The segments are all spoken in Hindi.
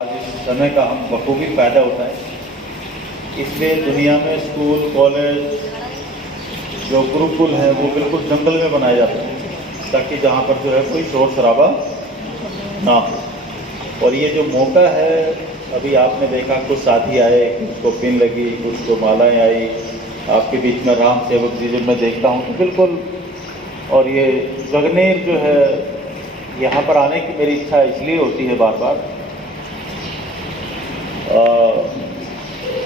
आज इस समय का हम बखूबी फ़ायदा उठाएं, इसलिए दुनिया में स्कूल कॉलेज जो गुरुकुल है वो बिल्कुल जंगल में बनाए जाते हैं ताकि जहाँ पर जो है कोई शोर शराबा ना हो। और ये जो मौका है, अभी आपने देखा कुछ साथी आए, कुछ को पिन लगी, कुछ को मालाएँ आई, आपके बीच में राम सेवक जी जब मैं देखता हूँ तो बिल्कुल। और ये गगनेर जो है, यहाँ पर आने की मेरी इच्छा इसलिए होती है बार बार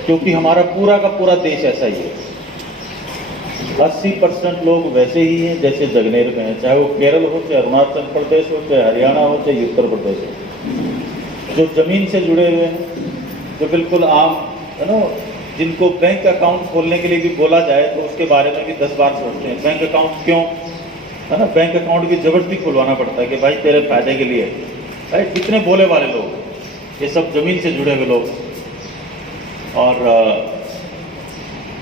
क्योंकि हमारा पूरा का पूरा देश ऐसा ही है। 80% लोग वैसे ही हैं जैसे जगनेर में हैं, चाहे वो केरल हो, चाहे अरुणाचल प्रदेश हो, चाहे हरियाणा हो, चाहे उत्तर प्रदेश हो, जो ज़मीन से जुड़े हुए हैं, जो बिल्कुल आम है ना, जिनको बैंक अकाउंट खोलने के लिए भी बोला जाए तो उसके बारे में भी 10 बार सोचते हैं। बैंक अकाउंट क्यों, है ना, बैंक अकाउंट भी ज़बरदस्ती खुलवाना पड़ता है कि भाई तेरे फायदे के लिए। भाई कितने बोले वाले लोग, ये सब ज़मीन से जुड़े हुए लोग। और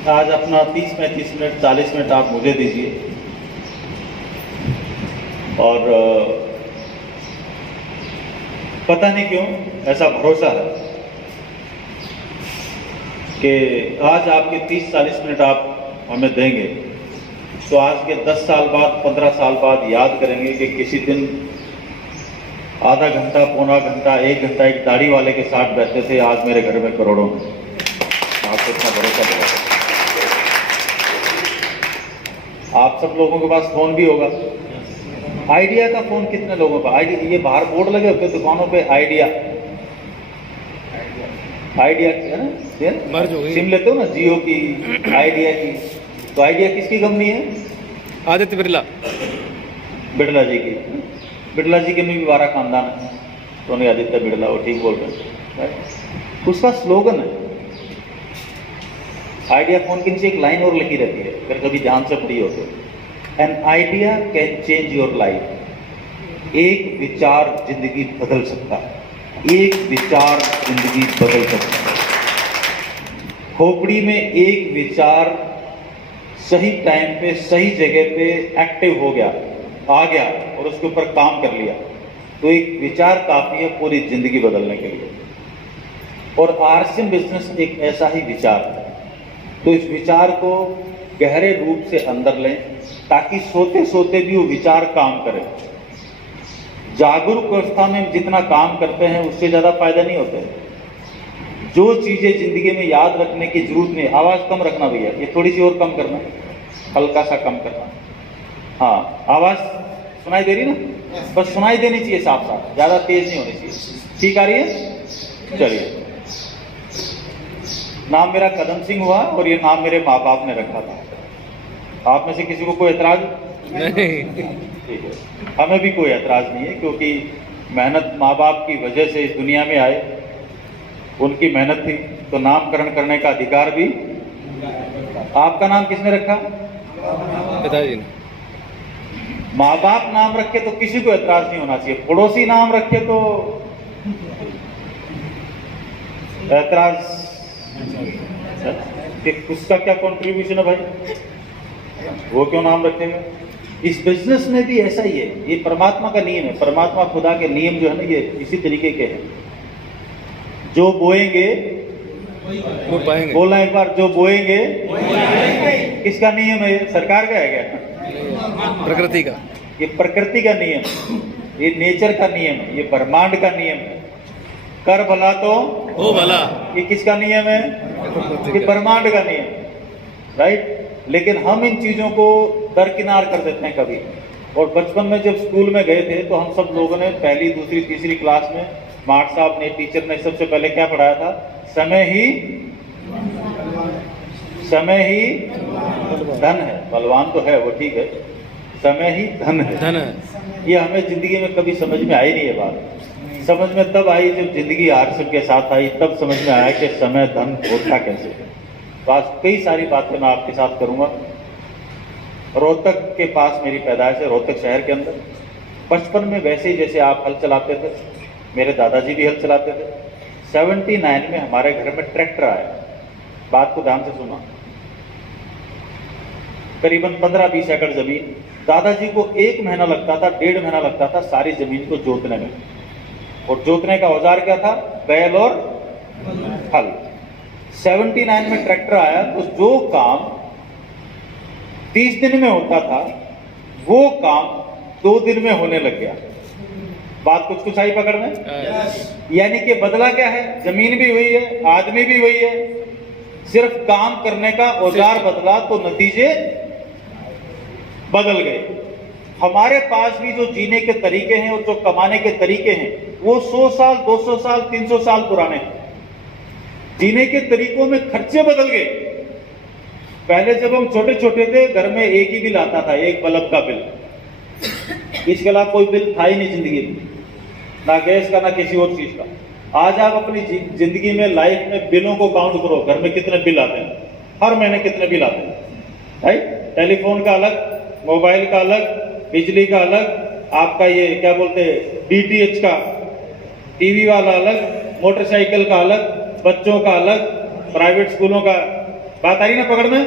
आज अपना 30-35 मिनट 40 मिनट आप मुझे दीजिए और पता नहीं क्यों ऐसा भरोसा है कि आज आपके 30-40 मिनट आप हमें देंगे तो आज के 10 साल बाद 15 साल बाद याद करेंगे कि किसी दिन आधा घंटा पौना घंटा 1 घंटा एक दाढ़ी वाले के साथ बैठते थे, आज मेरे घर में करोड़ों में। आपको इतना भरोसा दिलाता। आप सब लोगों के पास फोन भी होगा। आइडिया का फोन कितने लोगों का, आइडिया, ये बाहर बोर्ड लगे होते दुकानों पे, आइडिया है ना, मर्ज हो गई। सिम लेते हो ना जियो की, आइडिया की, तो आइडिया किसकी कंपनी है? आदित्य बिरला बिरला जी की। बिरला जी के में भी 12 खानदान है, तो नहीं आदित्य बिरला, वो ठीक बोल रहे हैं। उसका स्लोगन है, आइडिया फोन के नीचे एक लाइन और लिखी रहती है, अगर कभी ध्यान से पढ़ी हो तो, an idea can change your life. एक विचार जिंदगी बदल सकता है, एक विचार जिंदगी बदल सकता है। खोपड़ी में एक विचार सही टाइम पे सही जगह पे एक्टिव हो गया, आ गया और उसके ऊपर काम कर लिया, तो एक विचार काफी है पूरी जिंदगी बदलने के लिए। और आरसीएम बिजनेस एक ऐसा ही विचार है, तो इस विचार को गहरे रूप से अंदर लें ताकि सोते सोते भी वो विचार काम करे। जागरूक अवस्था में जितना काम करते हैं उससे ज्यादा फायदा नहीं होता है। जो चीजें जिंदगी में याद रखने की जरूरत नहीं, आवाज कम रखना भैया, ये थोड़ी सी और कम करना, हल्का सा कम करना। हाँ, आवाज सुनाई दे रही ना, बस सुनाई देनी चाहिए साफ साफ, ज्यादा तेज नहीं होनी चाहिए। ठीक आ रही है? चलिए। नाम मेरा कदम सिंह हुआ और ये नाम मेरे माँ बाप ने रखा था। आप में से किसी को कोई एतराज? नहीं। ठीक है, हमें भी कोई एतराज नहीं है, क्योंकि मेहनत माँ बाप की वजह से इस दुनिया में आए, उनकी मेहनत थी, तो नामकरण करने का अधिकार भी। आपका नाम किसने रखा? पिताजी ने। माँ बाप नाम रखे तो किसी को एतराज नहीं होना चाहिए, पड़ोसी नाम रखे तो एतराज कि उसका क्या कंट्रीब्यूशन है भाई, वो क्यों नाम रखेगा। इस बिजनेस में भी ऐसा ही है, ये परमात्मा का नियम है। परमात्मा खुदा के नियम जो है ना, ये इसी तरीके के हैं। जो बोएंगे वो पाएंगे। बोलना एक बार, जो बोएंगे किसका नियम है? ये सरकार का है क्या? प्रकृति का। ये प्रकृति का नियम, ये नेचर का नियम है, ये ब्रह्मांड का नियम है। कर भला तो ओ भला, ये किसका नियम है? ये ब्रह्मांड का नियम, राइट। लेकिन हम इन चीजों को दरकिनार कर देते हैं कभी। और बचपन में जब स्कूल में गए थे तो हम सब लोगों ने पहली दूसरी तीसरी क्लास में मार्ट साहब ने, टीचर ने सबसे पहले क्या पढ़ाया था? समय ही धन है। बलवान तो है वो, ठीक है, समय ही धन है। धन है। ये हमें जिंदगी में कभी समझ में आई नहीं है बात। समझ में तब आई जब जिंदगी आरसीएम के साथ आई, तब समझ में आया कि समय धन होता कैसे। तो आज कई सारी बातें मैं आपके साथ करूंगा। रोहतक के पास मेरी पैदाइश है, रोहतक शहर के अंदर। बचपन में वैसे ही जैसे आप हल चलाते थे, मेरे दादाजी भी हल चलाते थे। 79 में हमारे घर में ट्रैक्टर आया। बात को ध्यान से सुना। करीबन 15-20 एकड़ जमीन, दादाजी को 1 महीना लगता था, 1.5 महीना लगता था सारी जमीन को जोतने में। और जोतने का औजार क्या था? बैल और हल। 79 में ट्रैक्टर आया तो जो काम 30 दिन में होता था वो काम 2 दिन में होने लग गया। बात कुछ कुछ आई पकड़ में? यानी कि बदला क्या है? जमीन भी हुई है, आदमी भी वही है, सिर्फ काम करने का औजार बदला तो नतीजे बदल गए। हमारे पास भी जो जीने के तरीके हैं और जो कमाने के तरीके हैं वो 100 साल, 200 साल, 300 साल पुराने हैं। जीने के तरीकों में खर्चे बदल गए। पहले जब हम छोटे छोटे थे घर में एक ही बिल आता था, एक बल्ब का बिल, इसके अलावा कोई बिल था ही नहीं जिंदगी में, ना गैस का ना किसी और चीज का। आज आप अपनी जिंदगी में, लाइफ में बिलों को काउंट करो, घर में कितने बिल आते हैं, हर महीने कितने बिल आते हैं, राइट? टेलीफोन का अलग, मोबाइल का अलग, बिजली का अलग, आपका ये क्या बोलते हैं डीटीएच का, टीवी वाला अलग, मोटरसाइकिल का अलग, बच्चों का अलग, प्राइवेट स्कूलों का। बात आ रही ना पकड़ में,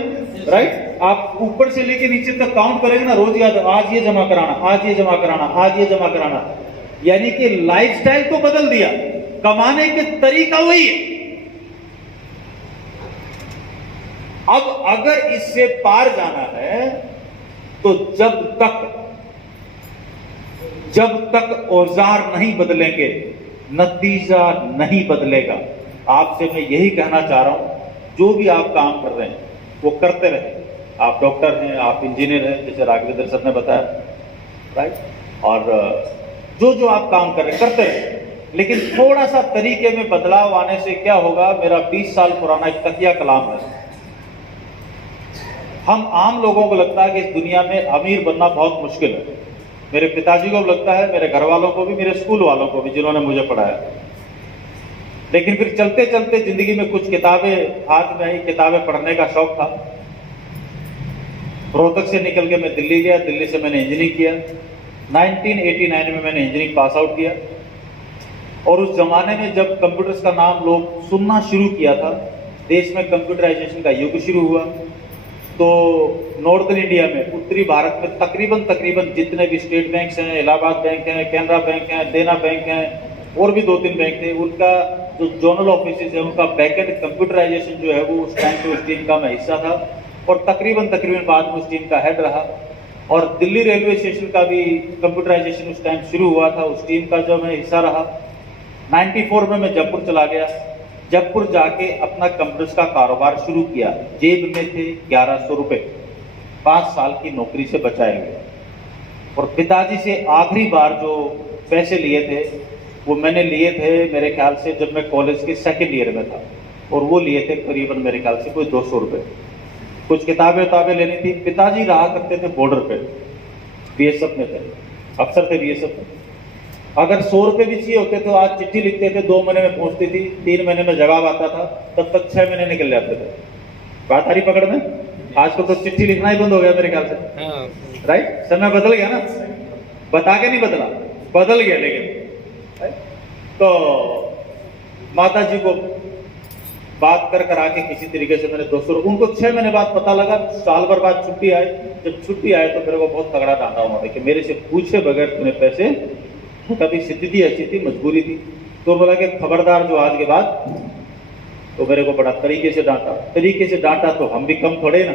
राइट? आप ऊपर से लेके नीचे तक काउंट करेंगे ना, रोज याद, आज ये जमा कराना, आज ये जमा कराना, आज ये जमा कराना। यानी कि लाइफस्टाइल तो बदल दिया, कमाने के तरीका वही है। अब अगर इससे पार जाना है तो जब तक औजार नहीं बदलेंगे नतीजा नहीं बदलेगा। आपसे मैं यही कहना चाह रहा हूं, जो भी आप काम कर रहे हैं वो करते रहे। आप डॉक्टर हैं, आप इंजीनियर हैं, जैसे राघवेंद्र सर ने बताया, राइट? और जो आप काम कर रहे हैं करते रहे, लेकिन थोड़ा सा तरीके में बदलाव आने से क्या होगा? मेरा 20 साल पुराना एक तकिया कलाम है। हम आम लोगों को लगता है कि इस दुनिया में अमीर बनना बहुत मुश्किल है। मेरे पिताजी को लगता है, मेरे घर वालों को भी, मेरे स्कूल वालों को भी जिन्होंने मुझे पढ़ाया। लेकिन फिर चलते चलते जिंदगी में कुछ किताबें हाथ में आई, किताबें पढ़ने का शौक था। रोहतक से निकल के मैं दिल्ली गया, दिल्ली से मैंने इंजीनियरिंग किया। 1989 में मैंने इंजीनियरिंग पास आउट किया। और उस जमाने में जब कंप्यूटर्स का नाम लोग सुनना शुरू किया था, देश में कंप्यूटराइजेशन का युग शुरू हुआ, तो नॉर्थन इंडिया में, उत्तरी भारत में तकरीबन जितने भी स्टेट बैंक्स हैं, इलाहाबाद बैंक हैं, कैनरा बैंक हैं, देना बैंक हैं, और भी 2-3 बैंक थे, उनका जो जोनल ऑफिस है उनका बैकएंड कंप्यूटराइजेशन जो है वो उस टाइम पे उस टीम का मैं हिस्सा था, और तकरीबन बाद में उस टीम का हेड रहा। और दिल्ली रेलवे स्टेशन का भी कंप्यूटराइजेशन उस टाइम शुरू हुआ था, उस टीम का जो मैं हिस्सा रहा। 94 में मैं जयपुर चला गया। जयपुर जाके अपना कंप्यूटर्स का कारोबार शुरू किया। जेब में थे 1100 रुपए, 5 साल की नौकरी से बचाए हुए। और पिताजी से आखिरी बार जो पैसे लिए थे वो मैंने लिए थे मेरे ख्याल से जब मैं कॉलेज के 2nd ईयर में था, और वो लिए थे करीबन मेरे ख्याल से कोई 200 रुपए। कुछ किताबें लेनी थी। पिताजी रहा करते थे बॉर्डर पे, बीएसएफ में थे, अफसर थे बीएसएफ में। अगर 100 रुपए भी चाहिए होते तो आज चिट्ठी लिखते थे, 2 महीने में पहुंचती थी, 3 महीने में जवाब आता था, तब तक 6 महीने निकल जाते थे। बात आ रही पकड़ में? आजकल तो चिट्ठी लिखना ही बंद हो गया मेरे ख्याल से, राइट? समय बदल गया ना, बता के नहीं बदला, बदल गया। लेकिन तो माता जी को बात कर आके किसी तरीके से मैंने 200, उनको 6 महीने बाद पता लगा, साल भर बाद छुट्टी आई। जब छुट्टी आए तो मेरे को बहुत तगड़ा डांटा उन्होंने कि मेरे से पूछे बगैर तूने पैसे, कभी स्थिति ऐसी थी, मजबूरी थी। तो बोला कि खबरदार जो आज के बाद, तो मेरे को बड़ा तरीके से डांटा। तो हम भी कम थोड़े ना,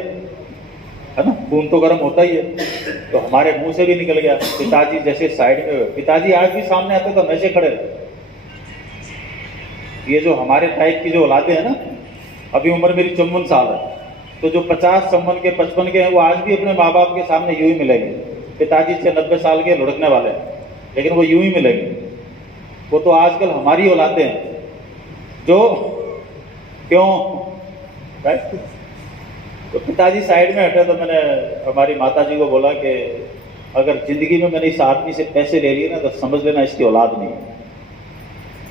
है ना, खून तो गर्म होता ही है। तो हमारे मुंह से भी निकल गया। पिताजी जैसे साइड में हुए, पिताजी आज भी सामने आते तो हमेशा खड़े रहते। ये जो हमारे टाइप की जो औलादे हैं ना, अभी उम्र मेरी 54 साल है, तो जो 50 55 के 55 के हैं वो आज भी अपने माँ बाप के सामने यूं ही मिलेंगे। पिताजी से 90 साल के लुढ़कने वाले हैं, लेकिन वो यूं ही मिलेंगे। वो तो आजकल हमारी औलादे हैं जो क्यों, राइट? तो पिताजी साइड में हटे तो मैंने हमारी माता जी को बोला कि अगर जिंदगी में मैंने इस आदमी से पैसे ले लिए ना तो समझ लेना इसकी औलाद नहीं है।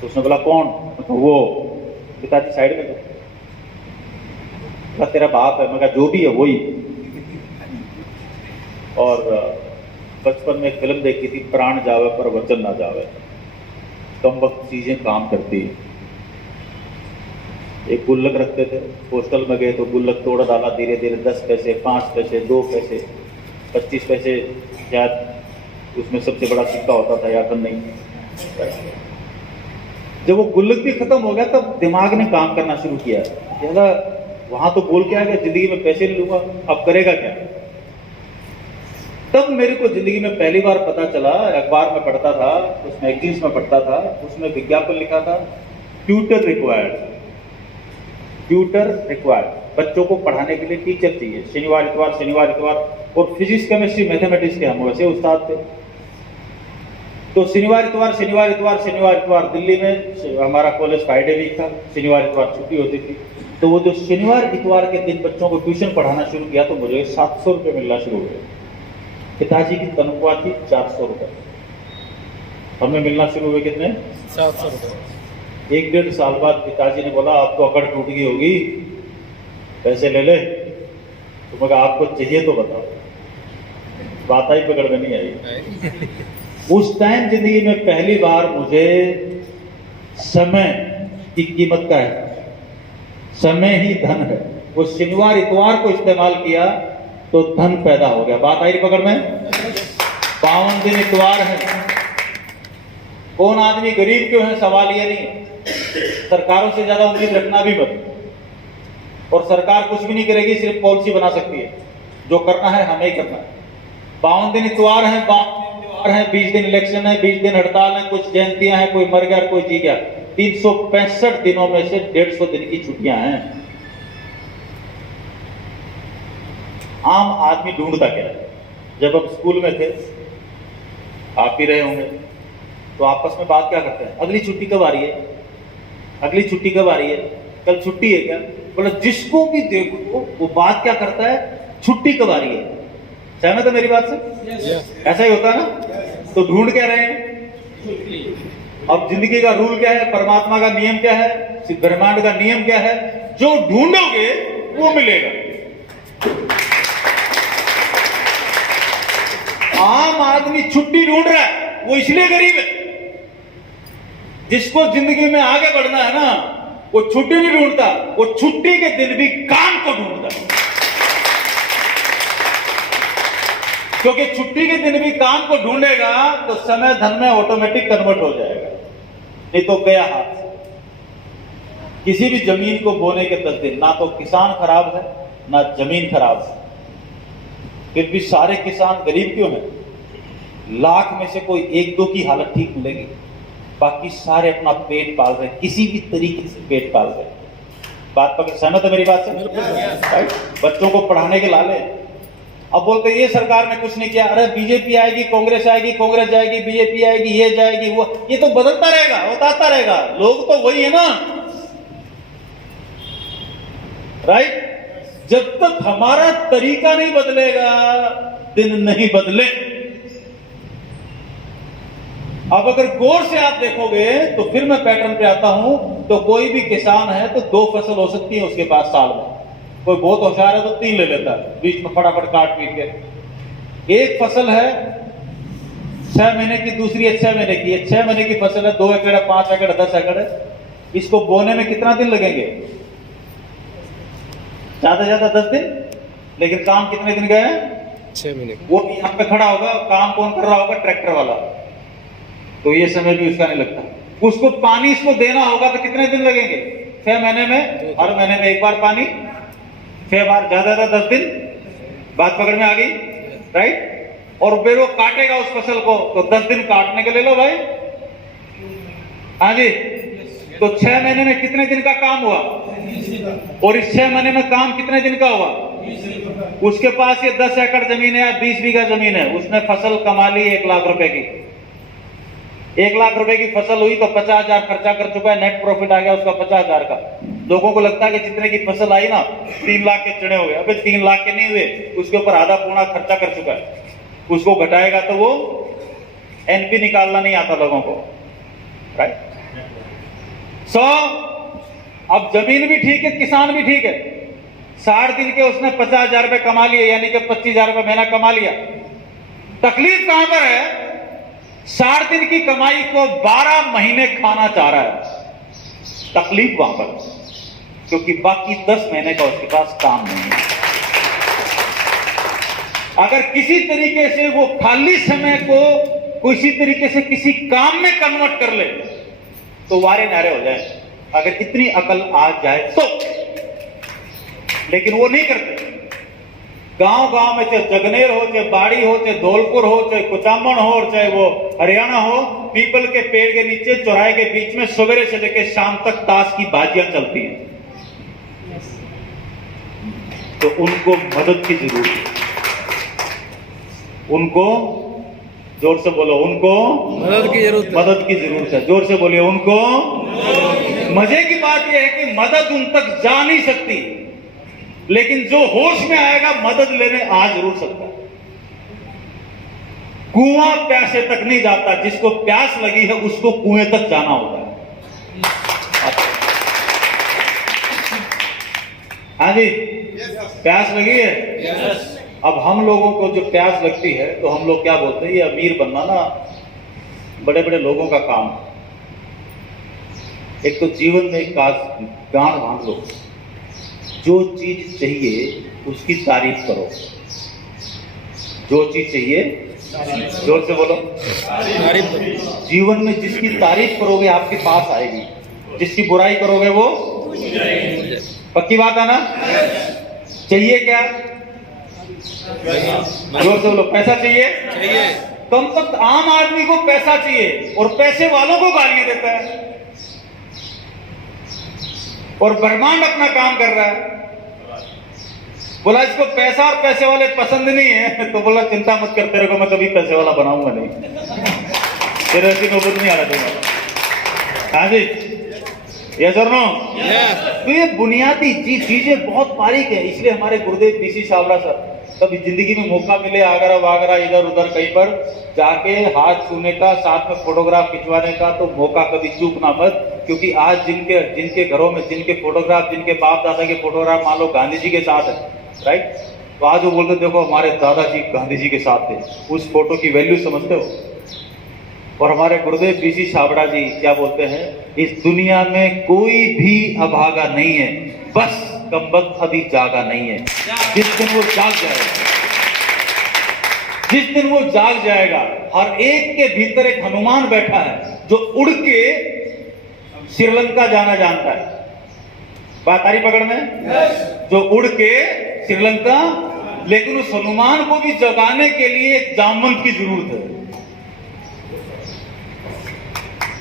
तो उसने बोला कौन? तो वो पिताजी साइड में थे। तेरा बाप है। मैं कहा जो भी है वही। और बचपन में फिल्म देखी थी, प्राण जावे पर वचन ना जावे। कम वक्त चीजें काम करती है। एक गुल्लक रखते थे, हॉस्टल में गए तो गुल्लक तोड़ डाला, धीरे धीरे 10 पैसे, 5 पैसे, 2 पैसे, 25 पैसे, शायद उसमें सबसे बड़ा सिक्का होता था या फिर नहीं। जब वो गुल्लक भी खत्म हो गया तब दिमाग ने काम करना शुरू किया, ज्यादा वहां तो बोल के आ गया जिंदगी में पैसे नहीं लूंगा, अब करेगा क्या। तब मेरे को जिंदगी में पहली बार पता चला, अखबार में पढ़ता था, उस मैगजीन्स में पढ़ता था, उसमें विज्ञापन लिखा था ट्यूटर रिक्वायर्ड, ट्यूटर रिक्वायर्ड, बच्चों को पढ़ाने के लिए टीचर चाहिए। शनिवार इतवार, और फिजिक्स केमिस्ट्री मैथमेटिक्स के हम वैसे उस्ताद थे। तो शनिवार इतवार दिल्ली में हमारा कॉलेज फ्राइडे वीक था, शनिवार इतवार छुट्टी होती थी। तो वो जो शनिवार इतवार के दिन बच्चों को ट्यूशन पढ़ाना शुरू किया तो मुझे 700 रुपये मिलना शुरू हुए। पिताजी की तनख्वाह थी 400 रुपये, हमें मिलना शुरू हुए कितने? 700 रुपये। 1-1.5 साल बाद पिताजी ने बोला अब तो अकड़ टूट गई होगी, पैसे ले ले। तो मैं कहा आपको चाहिए तो बताओ, बात ही पकड़ में नहीं आई। उस टाइम जिंदगी में पहली बार मुझे समय की कीमत का है, समय ही धन है। वो शनिवार इतवार को इस्तेमाल किया तो धन पैदा हो गया। बात आई पकड़ में? 52 दिन इतवार है। कौन आदमी गरीब क्यों है सवाल ये नहीं। सरकारों से ज्यादा उम्मीद रखना भी मत, और सरकार कुछ भी नहीं करेगी, सिर्फ पॉलिसी बना सकती है। जो करना है हमें ही करना है। 52 दिन इतवार है, 20 दिन इलेक्शन है, 20 दिन हड़ताल है, कुछ जयंतियां हैं, कोई मर गया कोई जी गया। 365 दिनों में से 150 दिन की छुट्टियां हैं। आम आदमी ढूंढता क्या है? जब हम स्कूल में थे, आप भी रहे होंगे, तो आपस में बात क्या करते हैं? अगली छुट्टी कब आ रही है, अगली छुट्टी कब आ रही है, कल छुट्टी है क्या? बोला जिसको भी देखो वो बात क्या करता है, छुट्टी कब आ रही है। सहमत है मेरी बात से? ऐसा ही होता है ना। तो ढूंढ क्या रहे हैं? अब जिंदगी का रूल क्या है, परमात्मा का नियम क्या है, ब्रह्मांड का नियम क्या है? जो ढूंढोगे वो मिलेगा। आम आदमी छुट्टी ढूंढ रहा है, वो इसलिए गरीब है। जिसको जिंदगी में आगे बढ़ना है ना, वो छुट्टी नहीं ढूंढता, वो छुट्टी के दिन भी काम को ढूंढता है। क्योंकि छुट्टी के दिन भी काम को ढूंढेगा तो समय धन में ऑटोमेटिक कन्वर्ट हो जाएगा, नहीं तो गया हाथ से। किसी भी जमीन को बोने के 10 दिन, ना तो किसान खराब है ना जमीन खराब है, फिर भी सारे किसान गरीब क्यों हैं? लाख में से कोई 1-2 की हालत ठीक मिलेगी, बाकी सारे अपना पेट पाल रहे, किसी भी तरीके से पेट पाल रहे। बात पर सहमत है मेरी बात से? बच्चों को पढ़ाने के लाले। अब बोलते ये सरकार ने कुछ नहीं किया, अरे बीजेपी आएगी, कांग्रेस आएगी, कांग्रेस जाएगी, बीजेपी आएगी, ये जाएगी, वो, ये तो बदलता रहेगा, बताता रहेगा, लोग तो वही है ना, राइट। जब तक हमारा तरीका नहीं बदलेगा, दिन नहीं बदले। अब अगर गौर से आप देखोगे तो फिर मैं पैटर्न पे आता हूं, तो कोई भी किसान है तो 2 फसल हो सकती है उसके पास साल में। कोई बहुत होशियार है तो 3 ले लेता है, बीच में फटाफट काट पीट के। एक फसल है 6 महीने की, दूसरी है 6 महीने की। 6 महीने की फसल है, 2 एकड़, 5 एकड़, 10 एकड़ है। इसको बोने में कितना दिन लगेंगे? ज्यादा से ज्यादा 10 दिन। लेकिन काम कितने दिन गए? 6 महीने। वो यहाँ पे खड़ा होगा, काम कौन कर रहा होगा? ट्रैक्टर वाला। तो ये समय भी उसका नहीं लगता। उसको पानी इसको देना होगा तो कितने दिन लगेंगे? 6 महीने में, हर महीने में 1 बार पानी, 6 बार, ज्यादा 10 दिन। बात पकड़ में आ गई, राइट। और फिर वो काटेगा उस फसल को, तो 10 दिन काटने के ले लो भाई। हाँ जी। तो 6 महीने में कितने दिन का काम हुआ? और इस 6 महीने में काम कितने दिन का हुआ? उसके पास ये 10 एकड़ जमीन है या 20 बीघा जमीन है, उसने फसल कमा ली 1 लाख रुपए की। 1 लाख रुपए की फसल हुई तो 50,000 खर्चा कर चुका है, नेट प्रॉफिट आ गया उसका 50,000 का। लोगों को लगता है कि जितने की फसल आई ना 3 लाख के चढ़े हो गए। अबे 3 लाख के नहीं हुए, उसके ऊपर आधा पौना खर्चा कर चुका है। उसको घटाएगा तो वो एनपी निकालना नहीं आता लोगों को, राइट। सो अब जमीन भी ठीक है, किसान भी ठीक है। 60 दिन के उसने 50,000 रुपए कमा लिए, यानी कि 25,000 रुपए महीना कमा लिया। तकलीफ कहां पर है? 60 दिन की कमाई को 12 महीने खाना चाह रहा है। तकलीफ वहां पर, क्योंकि बाकी 10 महीने का उसके पास काम नहीं है। अगर किसी तरीके से वो खाली समय को किसी तरीके से किसी काम में कन्वर्ट कर ले तो वारे नारे हो जाए, अगर इतनी अकल आ जाए तो। लेकिन वो नहीं करते। गांव गांव में चाहे जगनेर हो, चाहे बाड़ी हो, चाहे धौलपुर हो, चाहे कुचामन हो, और चाहे वो हरियाणा हो, पीपल के पेड़ के नीचे चौराहे के बीच में सवेरे से लेकर शाम तक ताश की बाजियां चलती हैं। तो उनको मदद की जरूरत है। उनको, जोर से बोलो, उनको मदद की जरूरत है। मदद की जरूरत है। जोर से बोलिए, उनको। मजे की बात यह है कि मदद उन तक जा नहीं सकती, लेकिन जो होश में आएगा मदद लेने आ जरूर सकता है। कुआं प्यासे तक नहीं जाता, जिसको प्यास लगी है उसको कुएं तक जाना होता है। हाँ जी, प्यास लगी है। अब हम लोगों को जो प्यास लगती है तो हम लोग क्या बोलते हैं, ये अमीर बनना ना बड़े बड़े लोगों का काम। एक तो जीवन में एक गांठ बांध लो, जो चीज चाहिए उसकी तारीफ करो। जो चीज चाहिए, जोर से बोलो, जीवन में जिसकी तारीफ करोगे आपके पास आएगी, जिसकी बुराई करोगे वो पक्की बात है ना। चाहिए क्या? जोर से बोलो, पैसा चाहिए। कम वक्त आम आदमी को पैसा चाहिए और पैसे वालों को गालियां देता है, और ब्रह्मांड अपना काम कर रहा है। बोला इसको पैसा और पैसे वाले पसंद नहीं है, तो बोला चिंता मत कर, तेरे को मैं कभी पैसे वाला बनाऊंगा नहीं, तेरे ऐसी नौबत नहीं आ रहा तुम्हारा। हाँ जी, यस और नो? तो ये बुनियादी चीजें बहुत बारीक है। इसलिए हमारे गुरुदेव बीसी छाबड़ा सर, कभी जिंदगी में मौका मिले आगरा वागरा इधर उधर कहीं पर जाके हाथ छूने का, साथ में फोटोग्राफ खिंचवाने का, तो मौका कभी चूकना मत। क्योंकि आज जिनके घरों में जिनके फोटोग्राफ, जिनके बाप दादा के फोटोग्राफ मान लो गांधी जी के साथ है, राइट, तो आज वो बोलते देखो हमारे दादाजी गांधी जी के साथ थे, उस फोटो की वैल्यू समझते हो। और हमारे गुरुदेव बीसी छाबड़ा जी क्या बोलते हैं, इस दुनिया में कोई भी अभागा नहीं है, बस कमबख्त अभी जागा नहीं है। जिस दिन वो जाग जाएगा, जिस दिन वो जाग जाएगा, हर एक के भीतर एक हनुमान बैठा है जो उड़ के श्रीलंका जाना जानता है। बात आ रही पकड़ में? जो उड़ के श्रीलंका, लेकिन उस हनुमान को भी जगाने के लिए एक जामवंत की जरूरत है।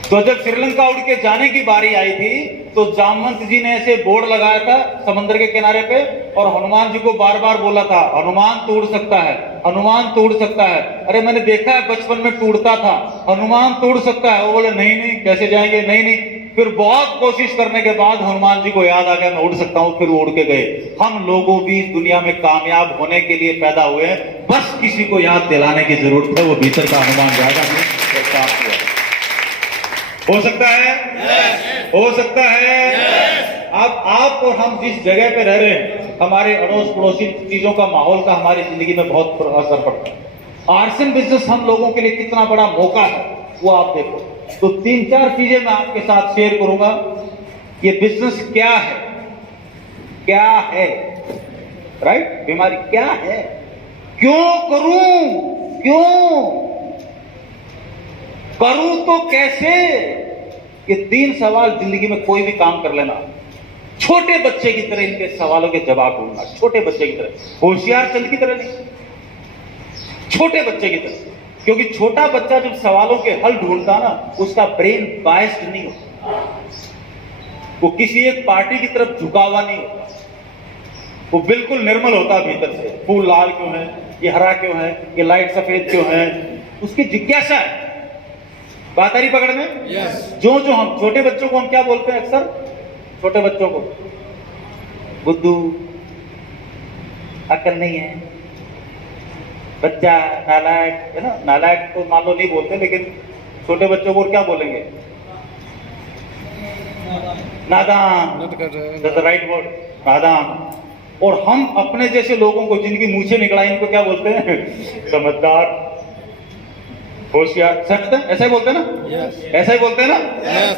तो जब श्रीलंका उड़ के जाने की बारी आई थी, तो जामवंत जी ने ऐसे बोर्ड लगाया था समंदर के किनारे पे, और हनुमान जी को बार बार बोला था, हनुमान तोड़ सकता है, हनुमान तोड़ सकता है। अरे मैंने देखा है बचपन में टूटता था, हनुमान तोड़ सकता है। वो बोले नहीं नहीं, कैसे जाएंगे, नहीं नहीं। फिर बहुत कोशिश करने के बाद हनुमान जी को याद आ गया मैं उड़ सकता हूं, फिर वो उड़ के गए। हम लोगों भी दुनिया में कामयाब होने के लिए पैदा हुए हैं, बस किसी को याद दिलाने की जरूरत है, वो भीतर का हनुमान जाएगा नहीं। हो सकता है, हो सकता है। अब आप और हम जिस जगह पे रह रहे हैं, हमारे अड़ोस पड़ोसी चीजों का, माहौल का हमारी जिंदगी में बहुत असर पड़ता है। आर्सन बिजनेस हम लोगों के लिए कितना बड़ा मौका है वो आप देखो। तो 3-4 चीजें मैं आपके साथ शेयर करूंगा। ये बिजनेस क्या है, क्या है, राइट, बीमारी क्या है, क्यों करूं, क्यों करूं, तो कैसे। ये 3 सवाल जिंदगी में कोई भी काम कर लेना, छोटे बच्चे की तरह इनके सवालों के जवाब ढूंढना, छोटे बच्चे की तरह, होशियार चंद की तरह नहीं, छोटे बच्चे की तरह। क्योंकि छोटा बच्चा जब सवालों के हल ढूंढता ना, उसका ब्रेन बायस्ड नहीं होता, वो किसी एक पार्टी की तरफ झुका हुआ नहीं होता, वो बिल्कुल निर्मल होता भीतर से। फूल लाल क्यों है, ये हरा क्यों है, ये लाइट सफेद क्यों है, उसकी जिज्ञासा है। बात आ रही पकड़ में? जो हम छोटे बच्चों को हम क्या बोलते हैं अक्सर, छोटे बच्चों को बुद्धू, अक्ल नहीं है, बच्चा, नालायक, है ना। नालायक तो मान लो नहीं बोलते, लेकिन छोटे बच्चों को क्या बोलेंगे, नादान, दैट्स द राइट वर्ड, नादान। और हम अपने जैसे लोगों को जिनकी मूछें निकलाई, इनको क्या बोलते हैं, समझदार, होशियार, समझते हैं, ऐसा ही बोलते हैं ना, ऐसा ही बोलते हैं ना।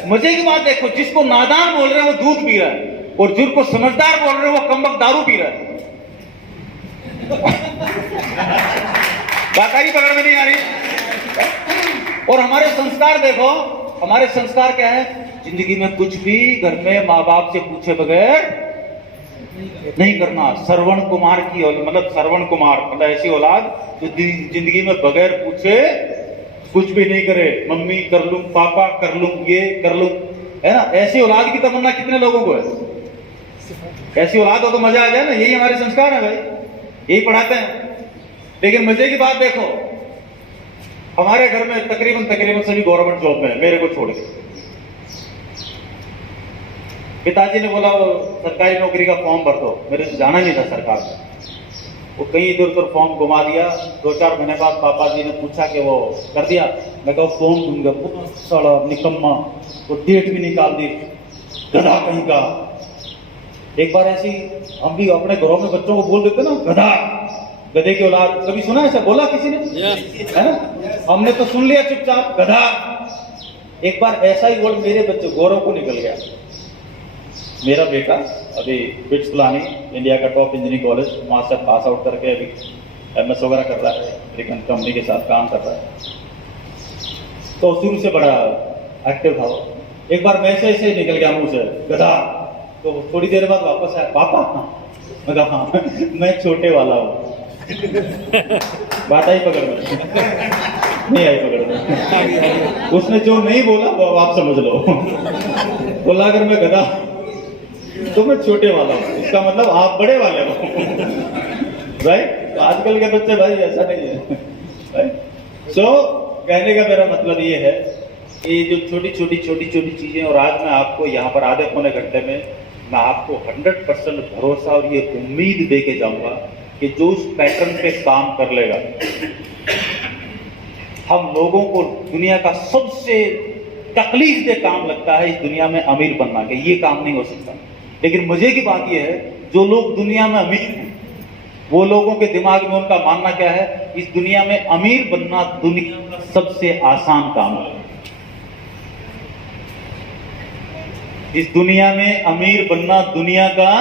मजे की बात देखो, जिसको नादान बोल रहे हैं वो दूध पी रहा है, और जिसको समझदार बोल रहे हैं वो कमबख्त दारू पी रहा है। बात आ रही पकड़ में नहीं आ रही? और हमारे संस्कार देखो, हमारे संस्कार क्या है, जिंदगी में कुछ भी घर में माँ बाप से पूछे बगैर नहीं करना। श्रवण कुमार की मतलब श्रवण कुमार मतलब ऐसी औलाद जो जिंदगी में बगैर पूछे कुछ भी नहीं करे। मम्मी कर लूं, पापा कर लूं, ये कर लूं, है ना। ऐसी औलाद की तमन्ना कितने लोगों को है? ऐसी औलाद हो तो मजा आ जाए ना। यही हमारे संस्कार है भाई, यही पढ़ाते हैं। लेकिन मजे की बात देखो, हमारे घर में तकरीबन सभी गवर्नमेंट जॉब में है, मेरे को छोड़ के। पिताजी ने बोला वो सरकारी नौकरी का फॉर्म भर दो, मेरे से जाना नहीं था सरकार में। वो कहीं इधर उधर फॉर्म घुमा दिया। 2-4 महीने बाद पापा जी ने पूछा कि वो कर दिया। मैं कहा फॉर्म दूंगा, साला निकम्मा, वो डेट भी निकाल दी, गधा कहीं का। एक बार ऐसी हम भी अपने घरों में बच्चों को बोल देते ना, गधा, गधे की औलाद। कभी सुना ऐसा बोला किसी ने? है ना, हमने तो सुन लिया चुपचाप, गधा। एक बार ऐसा ही वर्ड मेरे बच्चे गौरव को निकल गया। मेरा बेटा अभी बिट्स प्लानिंग, इंडिया का टॉप इंजीनियरिंग कॉलेज, वहाँ से पास आउट करके अभी MS वगैरह कर रहा है, अमेरिकन कंपनी के साथ काम कर रहा है। तो शुरू से बड़ा एक्टिव था। एक बार मैं ऐसे निकल गया मुंह से, गधा। तो थोड़ी देर बाद वापस आया, पापा। मैं कहा हाँ, मैं छोटे वाला हूँ। बात आई पकड़ में? नहीं आई पकड़ में। उसने जो नहीं बोला वो आप समझ लो। बोला अगर मैं गधा तो मैं छोटे वाला हूँ, इसका मतलब आप बड़े वाले हो। राइट? तो आजकल के बच्चे भाई ऐसा नहीं है। सो कहने का मेरा मतलब ये है कि जो छोटी छोटी चीजें, और आज मैं आपको यहाँ पर आधे पौने घंटे में मैं आपको 100% भरोसा और ये उम्मीद दे के जाऊंगा कि जो उस पैटर्न पे काम कर लेगा, हम लोगों को दुनिया का सबसे तकलीफ दे काम लगता है इस दुनिया में अमीर बनना के, ये काम नहीं हो सकता। लेकिन मजे की बात यह है, जो लोग दुनिया में अमीर हैं, वो लोगों के दिमाग में उनका मानना क्या है, इस दुनिया में अमीर बनना दुनिया का सबसे आसान काम है। इस दुनिया में अमीर बनना दुनिया का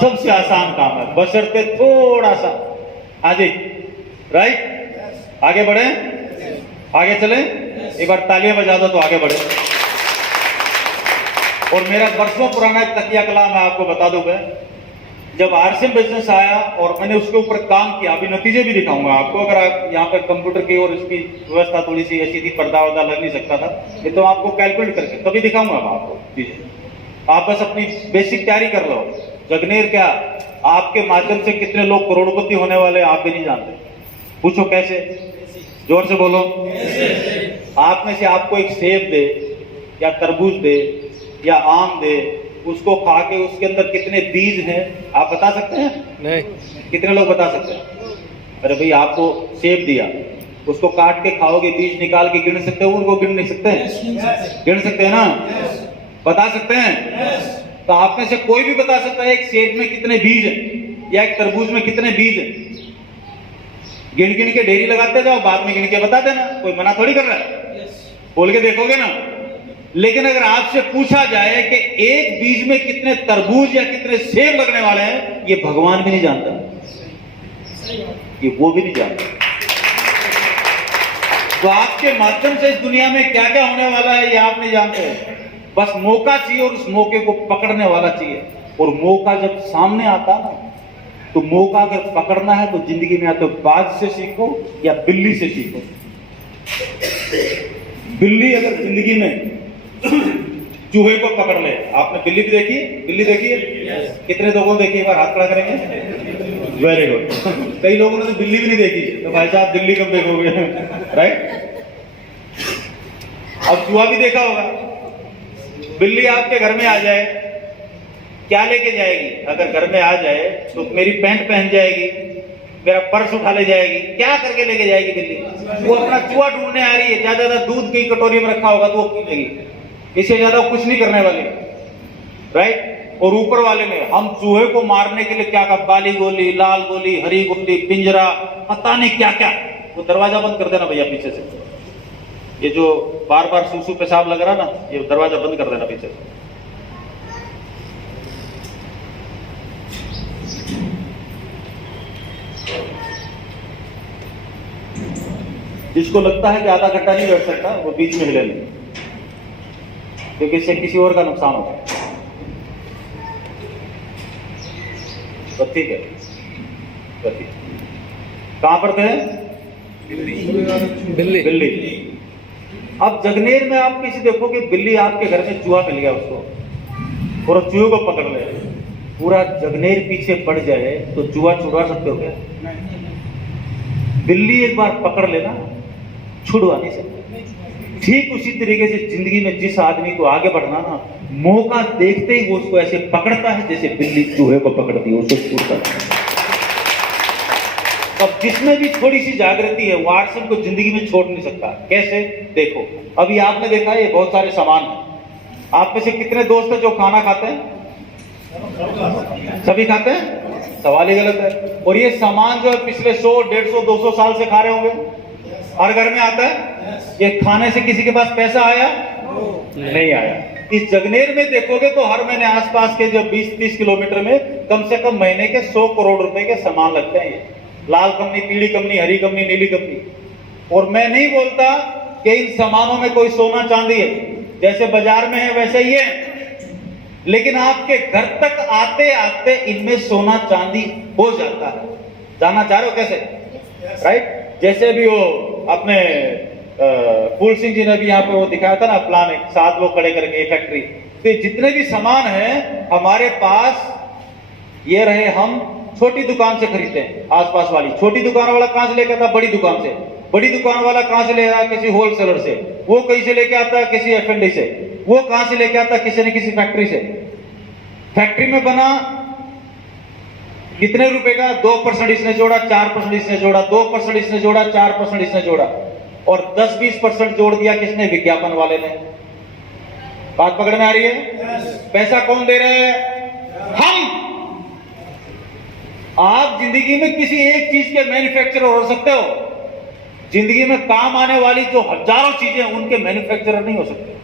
सबसे आसान काम है, बशर्ते थोड़ा सा आगे, राइट, आगे बढ़े, आगे चले। एक बार तालियां बजा दो तो आगे बढ़े। और मेरा वर्षों पुराना एक तकिया कलाम मैं आपको बता दूं। जब RCM बिजनेस आया और मैंने उसके ऊपर काम किया, अभी नतीजे भी दिखाऊंगा आपको। अगर आप यहाँ पे कंप्यूटर की और इसकी व्यवस्था थोड़ी सी ऐसी थी, पर्दा वर्दा लग नहीं सकता था, ये तो आपको कैलकुलेट करके तभी दिखाऊंगा मैं आपको चीजें। आप बस अपनी बेसिक तैयारी कर लो। जगनेर क्या, आपके माध्यम से कितने लोग करोड़पति होने वाले आप भी नहीं जानते। पूछो कैसे? जोर से बोलो। आप में से आपको एक सेब दे या तरबूज दे या आम दे, उसको खा के उसके अंदर कितने बीज हैं आप बता सकते हैं? नहीं। कितने लोग बता सकते हैं? अरे भाई, आपको सेब दिया, उसको काट के खाओगे, बीज निकाल के गिन सकते हो? उनको गिन नहीं सकते? गिन सकते हैं ना? बता सकते हैं? तो आप में से कोई भी बता सकता है एक सेब में कितने बीज हैं या एक तरबूज में कितने बीज हैं? गिन गिन के ढेरी लगाते जाओ, बाद में गिन के बता देना, कोई मना थोड़ी कर रहा है। बोल के देखोगे ना। लेकिन अगर आपसे पूछा जाए कि एक बीज में कितने तरबूज या कितने सेब लगने वाले हैं, ये भगवान भी नहीं जानता, ये वो भी नहीं जानता। तो आपके माध्यम से इस दुनिया में क्या क्या होने वाला है ये आप नहीं जानते। बस मौका चाहिए और उस मौके को पकड़ने वाला चाहिए। और मौका जब सामने आता ना, तो मौका अगर पकड़ना है तो जिंदगी में या तो बाज से सीखो या बिल्ली से सीखो। बिल्ली अगर जिंदगी में चूहे को पकड़ ले, आपने बिल्ली भी देखी? बिल्ली देखी है? कितने लोगों ने देखी? एक बार हाथ खड़ा करेंगे। Very good. कई लोगों ने तो बिल्ली भी नहीं देखी, तो भाई साहब दिल्ली कब देखोगे? राइट। अब चूहा भी देखा होगा। बिल्ली आपके घर में आ जाए, क्या लेके जाएगी? अगर घर में आ जाए तो मेरी पैंट पहन जाएगी, मेरा पर्स उठा ले जाएगी, क्या करके लेके जाएगी बिल्ली? वो अपना चूहा ढूंढने आ रही है, ज्यादा दूध की कटोरी में रखा होगा तो वो पी लेगी, इससे ज्यादा कुछ नहीं करने वाली, राइट। और ऊपर वाले ने हम चूहे को मारने के लिए क्या कहा, काली गोली, लाल गोली, हरी गोली, पिंजरा, पता नहीं क्या क्या। वो दरवाजा बंद कर देना भैया पीछे से, ये जो बार बार सूसू पेशाब लग रहा ना, ये दरवाजा बंद कर देना पीछे से। जिसको लगता है कि आधा घंटा नहीं बैठ सकता, वो बीच में हिले नहीं। क्योंकि इससे किसी और का नुकसान होता है। तो ठीक है, तो ठीक। कहां पर थे? बिल्ली बिल्ली। अब जगनेर में आप किसी देखो कि बिल्ली आपके घर में चूहा मिल गया उसको, और चूहे को पकड़ ले, पूरा जगनेर पीछे पड़ जाए तो चूहा छुड़वा सकते हो क्या? बिल्ली एक बार पकड़ लेना, छुड़वा नहीं सकते। ठीक उसी तरीके से जिंदगी में जिस आदमी को आगे बढ़ना ना, मौका देखते ही वो उसको ऐसे पकड़ता है जैसे बिल्ली चूहे को पकड़ती है, उसको छूटता है। अब जिसमें भी थोड़ी सी जागृति है वो आरसीएम को जिंदगी में छोड़ नहीं सकता। कैसे? देखो, अभी आपने देखा है ये बहुत सारे सामान हैं। आप में से कितने दोस्त हैं जो खाना खाते हैं? सभी खाते हैं? सवाल ही गलत है। और ये सामान जो है पिछले 100, 150, 200 साल से खा रहे होंगे, हर घर में आता है। ये खाने से किसी के पास पैसा आया? नहीं आया। इस जगनेर में देखोगे तो हर महीने आसपास के जो 20-30 किलोमीटर में कम से कम महीने के 100 करोड़ रुपए के सामान लगते हैं। ये लाल कमनी, पीली कमनी, हरी कमनी, नीली कमनी। और मैं नहीं बोलता कि इन सामानों में कोई सोना चांदी है, जैसे बाजार में है वैसे ही है, लेकिन आपके घर तक आते आते इनमें सोना चांदी हो जाता है। जानना चाह रहे हो कैसे? राइट? जैसे भी वो अपने फूल सिंह जी ने भी यहाँ पे वो दिखाया था ना प्लान, 7 लोग खड़े करके फैक्ट्री। तो जितने भी सामान है हमारे पास, ये रहे हम छोटी दुकान से खरीदते हैं, आसपास वाली छोटी दुकान वाला कहां से लेके आता? बड़ी दुकान से। बड़ी दुकान वाला कहां से ले रहा है? किसी होलसेलर से। वो कहीं से लेके आता है? किसी एफएनडी से। वो कहां से लेके आता है? किसी न किसी फैक्ट्री से। फैक्ट्री में बना कितने रुपए का? 2% इसने जोड़ा, 4% इसने जोड़ा, 2% इसने जोड़ा, 4% इसने जोड़ा, और 10-20% जोड़ दिया किसने? विज्ञापन वाले ने। बात पकड़ में आ रही है? पैसा कौन दे रहे हैं? हम। आप जिंदगी में किसी एक चीज के मैन्युफैक्चरर हो सकते हो, जिंदगी में काम आने वाली जो हजारों चीजें उनके मैन्युफैक्चरर नहीं हो सकते।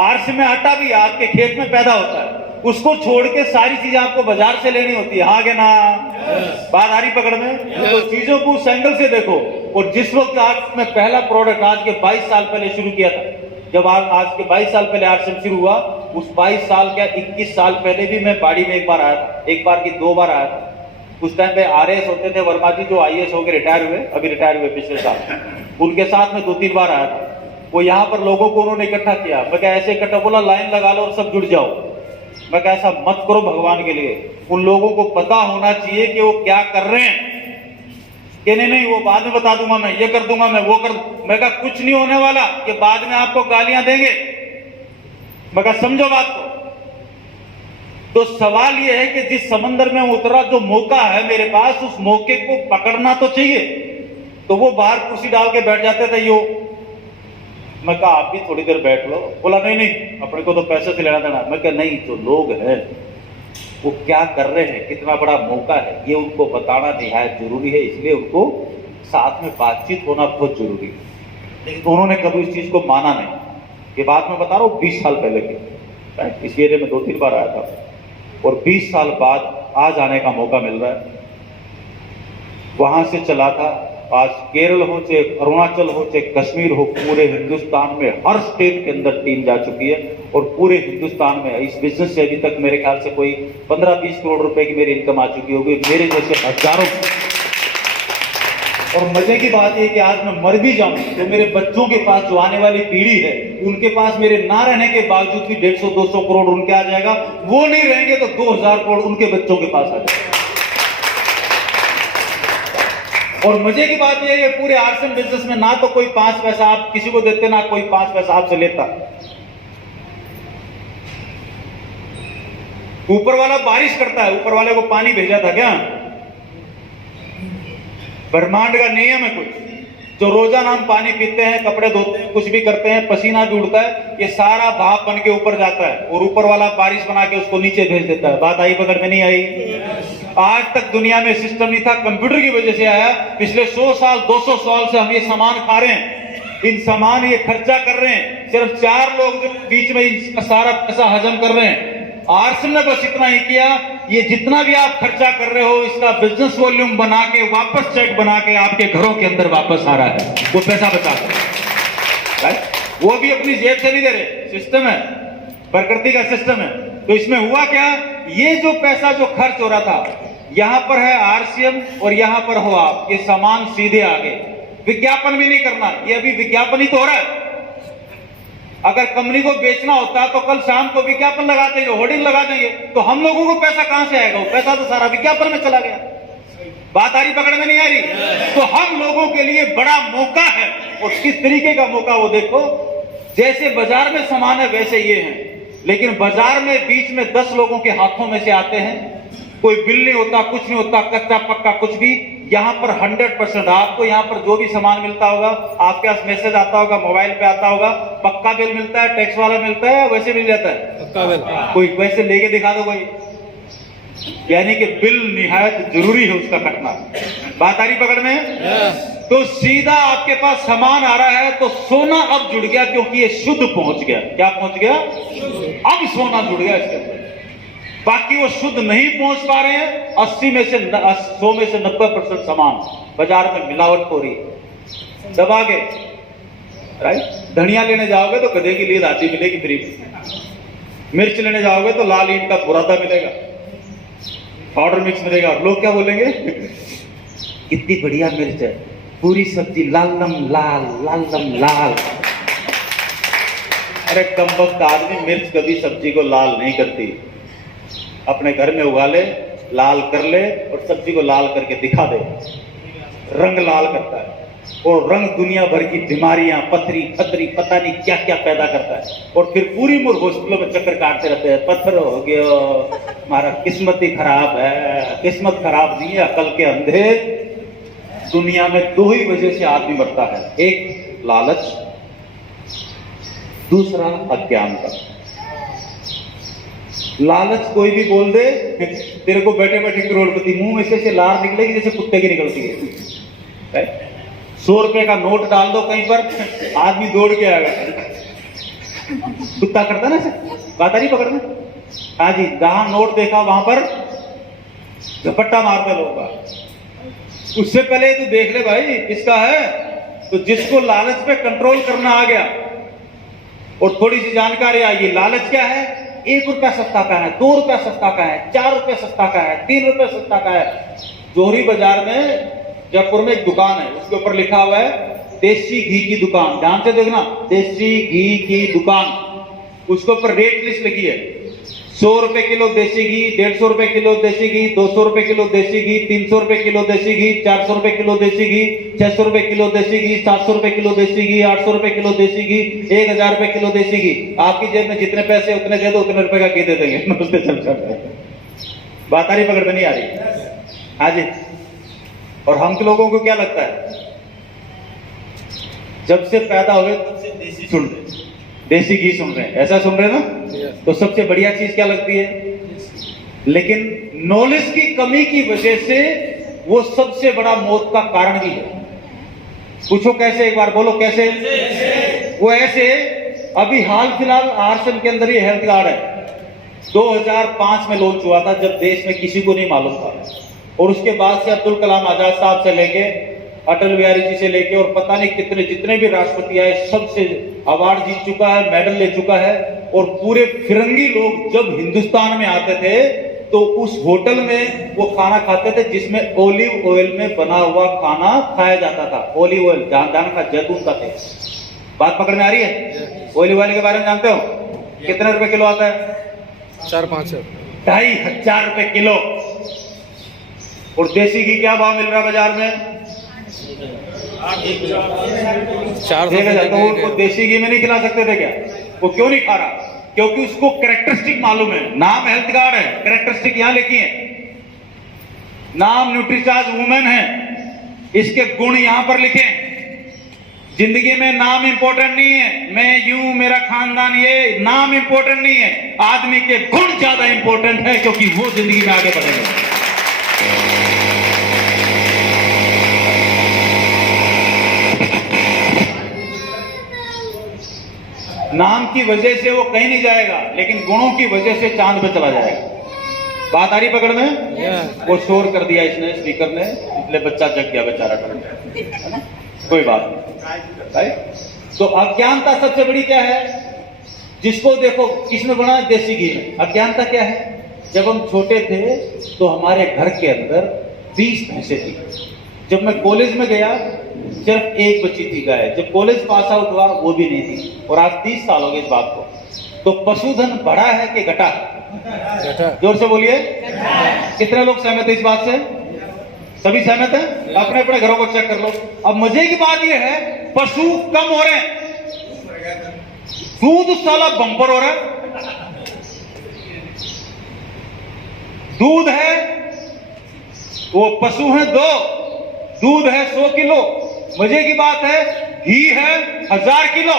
आरसी में आटा भी आपके खेत में पैदा होता है, उसको छोड़ के सारी चीजें आपको बाजार से लेनी होती है। हाँ के ना? बात आ रही पकड़ में? तो चीजों को उस एंगल से देखो। और जिस वक्त आज में पहला प्रोडक्ट आज के 22 साल पहले शुरू किया था, जब आज के 22 साल पहले आरसीएम शुरू हुआ, उस 22 साल क्या 21 साल पहले भी मैं बाड़ी में एक बार आया था, एक बार की 2 बार आया था। उस टाइम पे आरएएस होते थे वर्मा जी, जो आईएएस होकर रिटायर हुए, अभी रिटायर हुए पिछले साल, उनके साथ में 2-3 बार आया था। वो यहाँ पर लोगों को उन्होंने इकट्ठा किया। मैं क्या ऐसे इकट्ठा? बोला लाइन लगा लो और सब जुड़ जाओ। मैं क्या ऐसा मत करो भगवान के लिए, उन लोगों को पता होना चाहिए कि वो क्या कर रहे हैं। कि नहीं वो बाद में बता दूंगा, मैं ये कर दूंगा, मैं वो कर। मैं कहा कुछ नहीं होने वाला, कि बाद में आपको गालियां देंगे। मैं कहा समझो बात को। तो सवाल यह है कि जिस समंदर में उतरा, जो मौका है मेरे पास, उस मौके को पकड़ना तो चाहिए। तो वो बाहर कुर्सी डाल के बैठ जाते थे यो। मैं कहा आप भी थोड़ी देर बैठ लो। बोला नहीं अपने को तो पैसे से लेना देना। मैं कहा नहीं, जो लोग हैं वो क्या कर रहे हैं, कितना बड़ा मौका है, ये उनको बताना निहायत जरूरी है। इसलिए उनको साथ में बातचीत होना बहुत जरूरी है। लेकिन उन्होंने कभी उस चीज को माना नहीं। ये बात मैं बता रहा हूँ 20 साल पहले की। इस एरिया में 2-3 बार आया था, और 20 साल बाद आज आने का मौका मिल रहा है। वहां से चला था, आज केरल हो, चाहे अरुणाचल हो, चाहे कश्मीर हो, पूरे हिंदुस्तान में हर स्टेट के अंदर टीम जा चुकी है। और पूरे हिंदुस्तान में इस बिजनेस से अभी तक मेरे ख्याल से कोई 15-20 करोड़ रुपए की मेरी इनकम आ चुकी होगी, मेरे जैसे हजारों। और मजे की बात यह कि आज मैं मर भी जाऊं तो मेरे बच्चों के पास, जो आने वाली पीढ़ी है, उनके पास मेरे ना रहने के बावजूद भी 150-200 करोड़ उनके आ जाएगा। वो नहीं रहेंगे तो 2000 करोड़ उनके बच्चों के पास आ जाएगा। और मजे की बात यह है, पूरे आरसीएम बिजनेस में ना तो कोई 5 पैसा आप किसी को देते, ना कोई 5 पैसा आपसे लेता। ऊपर वाला बारिश करता है, ऊपर वाले को पानी भेजा था क्या? ब्रह्मांड का नियम है कुछ, जो रोजाना हम पानी पीते हैं, कपड़े धोते हैं, कुछ भी करते हैं, पसीना भी उड़ता है, ये सारा भाप बन के ऊपर जाता है, और ऊपर वाला बारिश बना के उसको नीचे भेज देता है। बात आई पकड़ में? नहीं आई? आज तक दुनिया में सिस्टम नहीं था, कंप्यूटर की वजह से आया। पिछले 100 साल 200 साल से हम ये सामान खा रहे हैं, इन सामान ये खर्चा कर रहे हैं। सिर्फ 4 लोग जो बीच में इसका सारा पैसा हजम कर रहे हैं। आरसीएम ने बस इतना ही किया, ये जितना भी आप खर्चा कर रहे हो, इसका बिजनेस वॉल्यूम बना के वापस चेक बना के आपके घरों के अंदर वापस आ रहा है, वो पैसा बचा कर। वो भी अपनी जेब से नहीं दे रहे, सिस्टम है, प्रकृति का सिस्टम है। तो इसमें हुआ क्या, ये जो पैसा जो खर्च हो रहा था, यहां पर है आरसीएम और यहां पर हो आप, ये सामान सीधे आगे, विज्ञापन भी नहीं करना, ये अभी विज्ञापन ही तो हो रहा है। अगर कंपनी को बेचना होता तो कल शाम को विज्ञापन लगा देंगे, होर्डिंग लगा देंगे, तो हम लोगों को पैसा कहां से आएगा? वो पैसा तो सारा विज्ञापन में चला गया। बात आ रही, पकड़ में नहीं आ रही? तो हम लोगों के लिए बड़ा मौका है, और किस तरीके का मौका वो देखो। जैसे बाजार में सामान है वैसे ये है, लेकिन बाजार में बीच में 10 लोगों के हाथों में से आते हैं, कोई बिल नहीं होता, कुछ नहीं होता, कच्चा पक्का कुछ भी। यहां पर 100% आपको यहां पर जो भी सामान मिलता होगा, आपके पास मैसेज आता होगा, मोबाइल पे आता होगा, पक्का बिल मिलता है, टैक्स वाला मिलता है, वैसे मिल जाता है पक्का बिल। कोई वैसे लेके दिखा दो कोई, यानी कि बिल निहायत जरूरी है उसका कटना। बात आ रही पकड़ में? तो सीधा आपके पास सामान आ रहा है तो सोना अब जुड़ गया, क्योंकि ये शुद्ध पहुंच गया। क्या पहुंच गया? अब सोना जुड़ गया इसके अंदर। बाकी वो शुद्ध नहीं पहुंच पा रहे हैं। 100 में से 90% सामान बाजार में मिलावट हो रही है, दबा के, राइट। धनिया लेने जाओगे तो गधे की लीद आती मिलेगी फ्री में, मिर्च लेने जाओगे तो लाल ईंट का बुरादा मिलेगा, पाउडर मिक्स मिलेगा, और लोग क्या बोलेंगे, कितनी बढ़िया मिर्च है, पूरी सब्जी लालम लाल लालम लाल। अरे कमबख्त आदमी, मिर्च कभी सब्जी को लाल नहीं करती। अपने घर में उगा ले, लाल कर ले, और सब्जी को लाल करके दिखा दे, रंग लाल करता है। और रंग दुनिया भर की बीमारियां, पथरी फतरी पता नहीं क्या क्या पैदा करता है। और फिर पूरी उम्र हॉस्पिटलों में चक्कर काटते रहते हैं, पत्थर हो गया, हमारा किस्मत ही खराब है। किस्मत खराब नहीं है, अकल के अंधे। दुनिया में 2 ही वजह से आदमी मरता है, एक लालच, दूसरा अज्ञानता। लालच कोई भी बोल दे, तेरे को बैठे बैठे करोड़पति, मुंह में से लार निकलेगी जैसे कुत्ते की निकलती है। 100 रुपए का नोट डाल दो कहीं पर, आदमी दौड़ के आएगा, कुत्ता करता ना। बात आ रही पकड़ में? हाँ जी, जहां नोट देखा वहां पर झपट्टा मारते लोग। उससे पहले तू देख ले भाई किसका है। तो जिसको लालच पे कंट्रोल करना आ गया और थोड़ी सी जानकारी आई, ये लालच क्या है, 1 रुपया सस्ता का है, 2 रुपया सस्ता का है, 4 रुपया सस्ता का है, 3 रुपया सस्ता का है। जोहरी बाजार में जयपुर में एक दुकान है, उसके ऊपर लिखा हुआ है देसी घी की दुकान। ध्यान से देखना, देसी घी की दुकान। उसके ऊपर रेट लिस्ट लिखी है, 100 रुपए किलो देसी घी, 150 रुपए किलो देसी घी, 200 रुपए किलो देसी घी, 300 रुपए किलो देसी घी, 400 रुपए किलो देसी घी, 600 रुपए किलो देसी घी, 700 रुपए किलो देसी घी, 800 रुपए किलो देसी घी, 1000 रुपए किलो देसी घी। आपकी जेब में जितने पैसे उतने दे दो, उतने रुपए का घी दे देंगे। नमस्ते, चल। बात आ रही पकड़ में? नहीं आ रही? हाँ जी। और हम लोगों को क्या लगता है, जब से पैदा हुए तब से देसी सुन रहे, देसी घी सुन रहे हैं, ऐसा सुन रहे हैं ना। तो सबसे बढ़िया चीज क्या लगती है, लेकिन नॉलेज की कमी की वजह से वो सबसे बड़ा मौत का कारण भी है। पूछो कैसे, एक बार बोलो कैसे? वो ऐसे, अभी हाल फिलहाल आरसीएम के अंदर ये हेल्थ कार्ड है, 2005 में लॉन्च हुआ था, जब देश में किसी को नहीं मालूम था। और उसके बाद से अब्दुल कलाम आजाद साहब से लेके अटल बिहारी जी से लेके और पता नहीं कितने जितने भी राष्ट्रपति आए, सबसे अवार्ड जीत चुका है, मेडल ले चुका है। और पूरे फिरंगी लोग जब हिंदुस्तान में आते थे तो उस होटल में वो खाना खाते थे जिसमें ओलिव ऑयल में बना हुआ खाना खाया जाता था। ओलिव ऑयल, दान का जैतून का तेल। बात पकड़ में आ रही है? ओलिव ऑयल के बारे में जानते हो? कितने रुपए किलो आता है? 4-5 2,500 रुपए किलो। और देसी घी क्या भाव मिल रहा है बाजार में? 400। तो उनको देसी घी में नहीं खिला सकते थे क्या? वो क्यों नहीं खा रहा? क्योंकि उसको कैरेक्टरिस्टिक मालूम है। नाम हेल्थ कार्ड है, कैरेक्टरिस्टिक यहां लिखी है, नाम न्यूट्रीचार्ज वुमेन है, इसके गुण यहां पर लिखे। जिंदगी में नाम इंपॉर्टेंट नहीं है, मैं यूं, मेरा खानदान, ये नाम इंपॉर्टेंट नहीं है। आदमी के गुण ज्यादा इंपॉर्टेंट है, क्योंकि वो जिंदगी में आगे बढ़ेगा। नाम की वजह से वो कहीं नहीं जाएगा, लेकिन गुणों की वजह से चांद पे चला जाएगा। बात आ रही पकड़ में? वो शोर कर दिया इसने, स्पीकर ने, इसलिए बच्चा जग गया बेचारा। कोई बात नहीं, तो अज्ञानता सबसे बड़ी क्या है? जिसको देखो किसमें बना है? देसी घी में। अज्ञानता क्या है? जब हम छोटे थे तो हमारे घर के अंदर 20 भैंसें थी। जब मैं कॉलेज में गया सिर्फ एक बच्ची थी गाय। जब कॉलेज पास आउट हुआ वो भी नहीं थी। और आज 30 साल हो गए इस बात को। तो पशुधन बढ़ा है कि घटा? जोर से बोलिए। कितने लोग सहमत है इस बात से? सभी सहमत हैं? अपने अपने घरों को चेक कर लो। अब मजे की बात यह है, पशु कम हो रहे हैं, दूध साला बम्पर हो रहा है। दूध है, वो पशु है 2, दूध है 100 किलो। मजे की बात है, घी है 1000 किलो,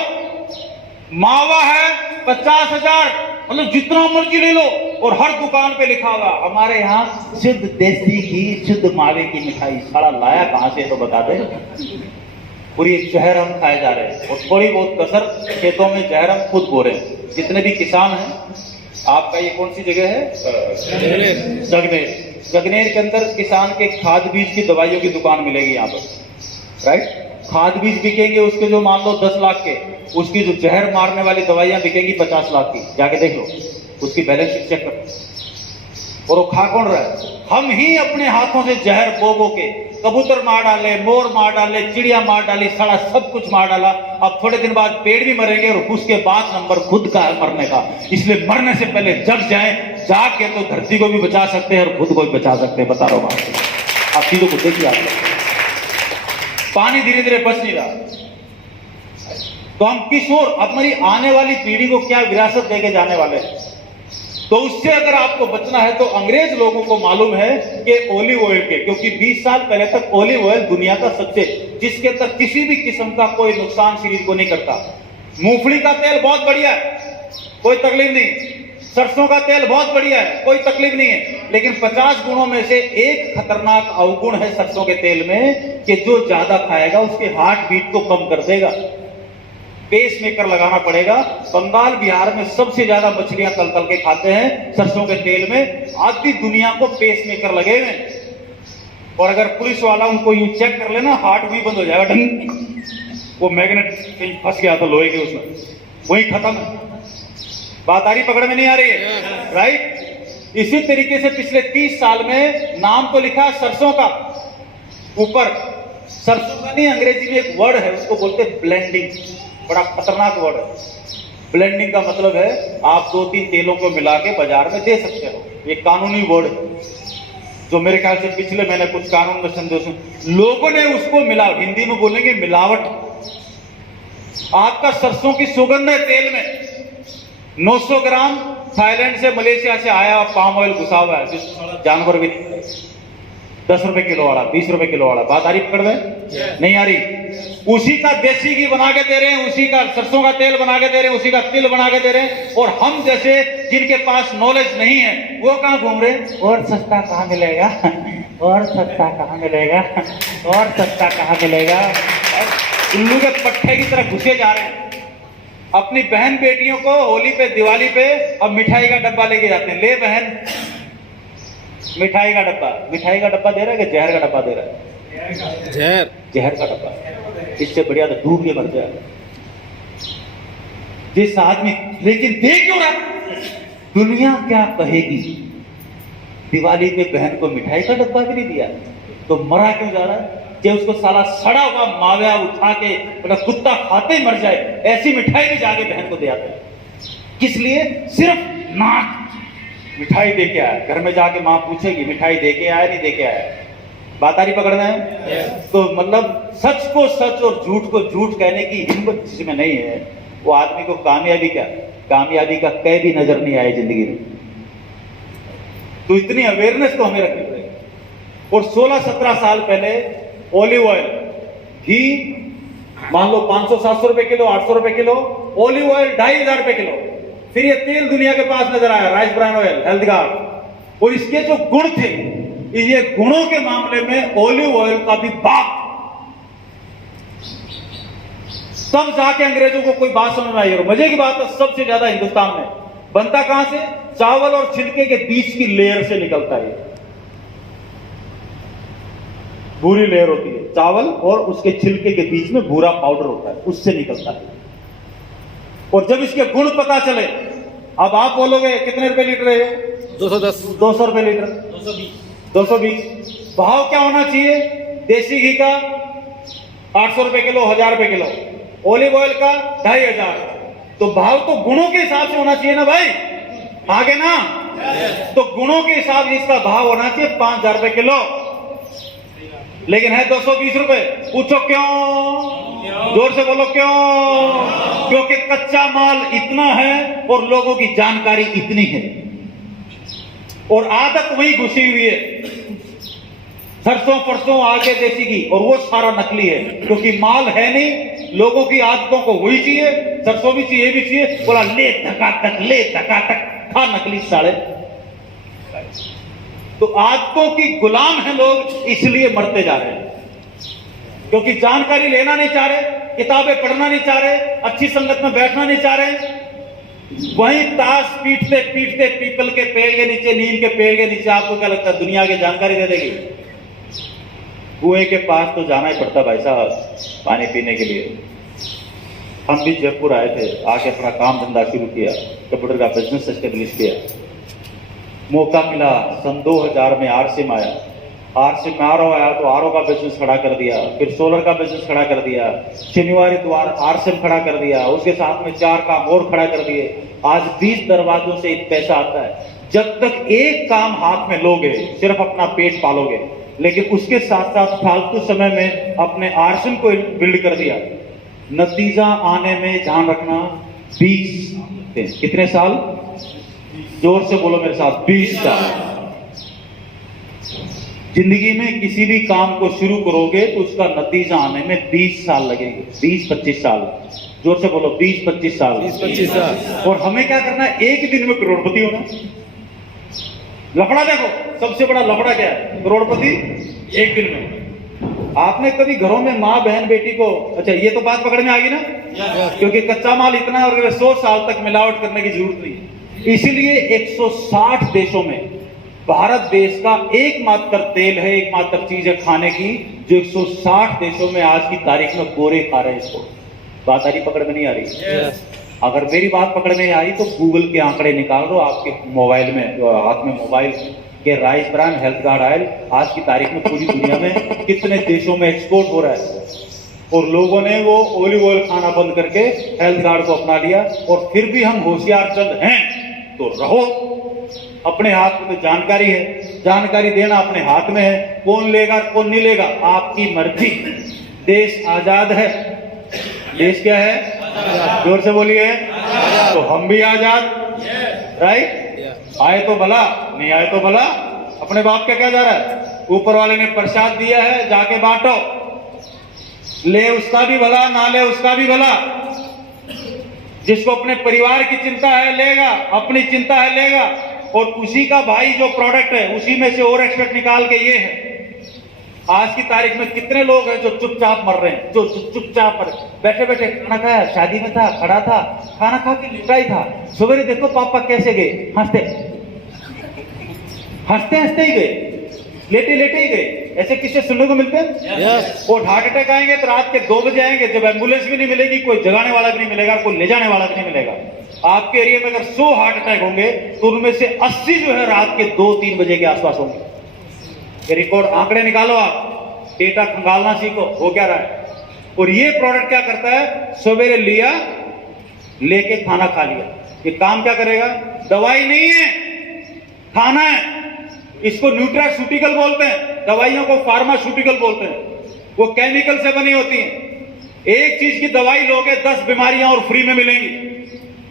मावा है 50,000, मतलब जितना मर्जी ले लो। और हर दुकान पे लिखा हुआ हमारे यहाँ शुद्ध देसी घी, शुद्ध मावे की मिठाई। साला लाया कहां से तो बता दे। पूरी एक जहर हम खाए जा रहे हैं और थोड़ी बहुत कसर खेतों में जहर हम खुद बो रहे हैं। जितने भी किसान हैं, आपका ये कौन सी जगह है? जगनेर। जगनेर के अंदर किसान के खाद बीज की दवाइयों की दुकान मिलेगी यहाँ पर, राइट? खाद बीज बिकेंगे उसके जो मान लो 10 लाख के, उसकी जो जहर मारने वाली दवाइयां बिकेंगी 50 लाख की। जाके देख लो, उसकी बैलेंस शीट चेक करो। और वो खा कौन रहा है? हम ही अपने हाथों से जहर बो बो के कबूतर मार डाले, मोर मार डाले, चिड़िया मार डाली, सारा सब कुछ मार डाला। अब थोड़े दिन बाद पेड़ भी मरेंगे और उसके बाद नंबर खुद का है मरने का। इसलिए मरने से पहले जग जाएं। जाग के तो धरती को भी बचा सकते हैं और खुद को भी बचा सकते हैं। बता रहा हूं बात। आप चीजों को देखिए। आप पानी धीरे धीरे बच नहीं रहा, तो हम किस ओर हमारी आने वाली पीढ़ी को क्या विरासत देके जाने वाले हैं? तो उससे अगर आपको बचना है तो अंग्रेज लोगों को मालूम है कि ओलिव ऑयल के, क्योंकि 20 साल पहले तक ओलिव ऑयल दुनिया का सबसे, जिसके अंदर किसी भी किस्म का कोई नुकसान शरीर को नहीं करता। मूंगफली का तेल बहुत बढ़िया है, कोई तकलीफ नहीं। सरसों का तेल बहुत बढ़िया है, कोई तकलीफ नहीं है। लेकिन 50 गुणों में से एक खतरनाक अवगुण है सरसों के तेल में कि जो ज्यादा खाएगा उसके हार्ट बीट को कम कर देगा। पेस मेकर लगाना पड़ेगा। बंगाल बिहार में सबसे ज्यादा मछलियां तल तल के खाते हैं सरसों के तेल में। आधी दुनिया को पेस मेकर लगे हुए। और अगर पुलिस वाला उनको यूं चेक कर लेना, हार्ट भी बंद हो जाएगा। ढंग, वो मैग्नेट कहीं फंस गया था लोहे के, उसमें वही खत्म। बात आ रही, पकड़ में नहीं आ रही है, राइट? इसी तरीके से पिछले 30 साल में नाम तो लिखा सरसों का ऊपर, सरसों का नहीं, अंग्रेजी में एक वर्ड है उसको बोलते ब्लेंडिंग। बड़ा खतरनाक वर्ड है। ब्लेंडिंग का मतलब है आप 2-3 तेलों को मिला के बाजार में दे सकते हो। ये कानूनी वर्ड है जो मेरे ख्याल से पिछले महीने कुछ कानून में संदेश लोगों ने उसको मिला, हिंदी में बोलेंगे मिलावट। आपका सरसों की सुगंध है तेल में। 900 ग्राम थाईलैंड से, मलेशिया से आया पाम ऑयल घुसा हुआ है, जिस जानवर भी नहीं। 10 रुपए किलो वाला, 20 रुपए किलो वाला। बात आ रही पकड़ में? नहीं आ रही। उसी का देसी घी बना के दे रहे हैं, उसी का सरसों का तेल बना के दे रहे हैं, उसी का तिल बना के दे रहे हैं। और हम जैसे जिनके पास नॉलेज नहीं है वो कहां घूम रहे हैं? और सस्ता कहां मिलेगा, और सस्ता कहां मिलेगा, और सस्ता कहां मिलेगा। उल्लू के पट्टे की तरह घुसे जा रहे हैं। अपनी बहन बेटियों को होली पे, दिवाली पे अब मिठाई का डब्बा लेके जाते हैं। ले बहन, मिठाई का डब्बा। मिठाई का डब्बा दे रहा है कि जहर का डब्बा दे रहा है? जहर का डब्बा। इससे बढ़िया तो डूब के मर जाए जिस आदमी। लेकिन देख क्यों रहा? दुनिया क्या कहेगी? दिवाली पे बहन को मिठाई का डब्बा भी नहीं दिया तो मरा क्यों जा रहा है? कि उसको साला सड़ा हुआ मावा उठा के मतलब कुत्ता खाते ही मर जाए, ऐसी मिठाई भी जाके बहन को दे आते हैं। किस लिए? सिर्फ नाक मिठाई दे के आया। घर में जाके माँ पूछेगी मिठाई दे के आया नहीं दे के आया। बात आ रही पकड़ में? तो मतलब सच को सच और झूठ को झूठ कहने की हिम्मत जिसमें नहीं है वो आदमी को कामयाबी का कह भी नजर नहीं आए जिंदगी में। तो इतनी अवेयरनेस तो हमें रखनी पड़ेगी। और 16-17 साल पहले ऑलिव ऑयल, घी मान लो 500-700 रुपए किलो, 800 रुपए किलो, ऑलिव ऑयल 2500 रुपए किलो। फिर ये तेल दुनिया के पास नजर आया, rice bran oil, health guard. और इसके जो गुण थे, ये गुणों के मामले में ऑलिव ऑयल का भी बाप। तब जाके अंग्रेजों को कोई बात समझ में आई। और मजे की बात है, सबसे ज्यादा हिंदुस्तान में बनता कहां से? चावल और छिलके के बीच की लेयर से निकलता है। भूरी लेयर होती है, चावल और उसके छिलके के बीच में भूरा पाउडर होता है, उससे निकलता है। और जब इसके गुण पता चले, अब आप बोलोगे कितने रुपए लीटर है? 210 200 रुपए लीटर, 220। भाव क्या होना चाहिए? देसी घी का 800 रुपए किलो, 1000 रुपए किलो, ऑलिव ऑयल का 2500। तो भाव तो गुणों के हिसाब से होना चाहिए ना भाई, आगे ना। तो गुणों के हिसाब से इसका भाव होना चाहिए 5000 रुपए किलो, लेकिन है 220 रुपए। पूछो क्यों? जोर से बोलो क्यों? क्योंकि कच्चा माल इतना है और लोगों की जानकारी इतनी है और आदत वही घुसी हुई है। सरसों परसों आगे देसी घी, और वो सारा नकली है क्योंकि माल है नहीं। लोगों की आदतों को वही चाहिए, सरसों भी चाहिए, भी चाहिए, बोला ले धकाधक, ले धकाधक, खा नकली साड़े। तो आदतों की गुलाम है लोग, इसलिए मरते जा रहे हैं, क्योंकि जानकारी लेना नहीं चाह रहे, किताबें पढ़ना नहीं चाह रहे, अच्छी संगत में बैठना नहीं चाह रहे। वहीं ताश पीटते पीटते पीपल के पेड़ के नीचे, नीम के पेड़ के नीचे, आपको क्या लगता है दुनिया की जानकारी दे देगी? कुएं के पास तो जाना ही पड़ता भाई साहब पानी पीने के लिए। हम भी जयपुर आए थे, आके अपना काम धंधा शुरू किया, कंप्यूटर का बिजनेस एस्टेब्लिश किया। मौका मिला सन 2000 में आरसिम आया, आरसिम में आरओ आया तो आरओ का बिजनेस खड़ा कर दिया, फिर सोलर का बिजनेस खड़ा कर दिया, शनिवार इतवार आरसिम खड़ा कर दिया, उसके साथ में 4 काम और खड़ा कर दिए। आज 20 दरवाजों से पैसा आता है। जब तक एक काम हाथ में लोगे, सिर्फ अपना पेट पालोगे, लेकिन उसके साथ साथ फालतू समय में अपने आरसिम को बिल्ड कर दिया, नतीजा आने में ध्यान रखना 20 कितने साल? जोर से बोलो मेरे साथ, 20 साल। जिंदगी में किसी भी काम को शुरू करोगे तो उसका नतीजा आने में 20 साल लगेंगे, 20-25 साल। जोर से बोलो 20-25 साल। 20-25 साल। और हमें क्या करना है? एक दिन में करोड़पति होना। लफड़ा देखो, सबसे बड़ा लफड़ा क्या है? करोड़पति एक दिन में। आपने कभी घरों में माँ बहन बेटी को, अच्छा ये तो बात पकड़ में आ गई ना, क्योंकि कच्चा माल इतना है और 100 साल तक मिलावट करने की जरूरत नहीं। इसीलिए 160 देशों में भारत देश का एकमात्र तेल है, एकमात्र चीज है खाने की, जो 160 देशों में आज की तारीख में गोरे खा रहे हैं इसको। बात आ रही, पकड़ में नहीं आ रही? अगर मेरी बात पकड़ में आई तो गूगल के आंकड़े निकाल दो आपके मोबाइल में, हाथ में मोबाइल के rice brand health guard oil आज की तारीख में पूरी दुनिया में कितने देशों में एक्सपोर्ट हो रहा है। और लोगों ने वो ऑलिव ऑयल खाना बंद करके हेल्थ गार्ड को अपना लिया। और फिर भी हम होशियार चंद हैं तो रहो, अपने हाथ में तो जानकारी है, जानकारी देना अपने हाथ में है। कौन लेगा कौन नहीं लेगा आपकी मर्जी। देश आजाद है। देश क्या है? जोर से बोलिए। तो हम भी आजाद, राइट? आए तो भला, नहीं आए तो भला। अपने बाप का क्या जा रहा है? ऊपर वाले ने प्रसाद दिया है, जाके बांटो। ले उसका भी भला, ना ले उसका भी भला। जिसको अपने परिवार की चिंता है लेगा, अपनी चिंता है लेगा। और उसी का भाई जो प्रोडक्ट है उसी में से और एक्सपेक्ट निकाल के ये है। आज की तारीख में कितने लोग हैं जो चुपचाप मर रहे हैं, जो चुपचाप बैठे बैठे खाना खाया, शादी में था, खड़ा था, खाना खा के लिटा ही था। सवेरे देखो पापा कैसे गए, हंसते हंसते हंसते ही गए, लेटे लेटे ही गए। ऐसे किससे सुनने को मिलते हैं? और हार्ट अटैक आएंगे तो रात के 2 बजे आएंगे, जब एम्बुलेंस भी नहीं मिलेगी, कोई जगाने वाला भी नहीं मिलेगा, कोई ले जाने वाला भी नहीं मिलेगा। आपके एरिया में अगर 100 हार्ट अटैक होंगे तो उनमें से 80 जो है रात के 2-3 बजे के आसपास होंगे। ये रिकॉर्ड आंकड़े निकालो, आप डेटा खंगालना सीखो हो क्या रहा है। और ये प्रोडक्ट क्या करता है? सवेरे लिया, लेके खाना खा लिया। ये काम क्या करेगा? दवाई नहीं है, खाना है। इसको न्यूट्रास्यूटिकल बोलते हैं, दवाइयों को फार्मास्यूटिकल बोलते हैं। वो केमिकल से बनी होती हैं। एक चीज की दवाई लोगे 10 बीमारियां और फ्री में मिलेंगी।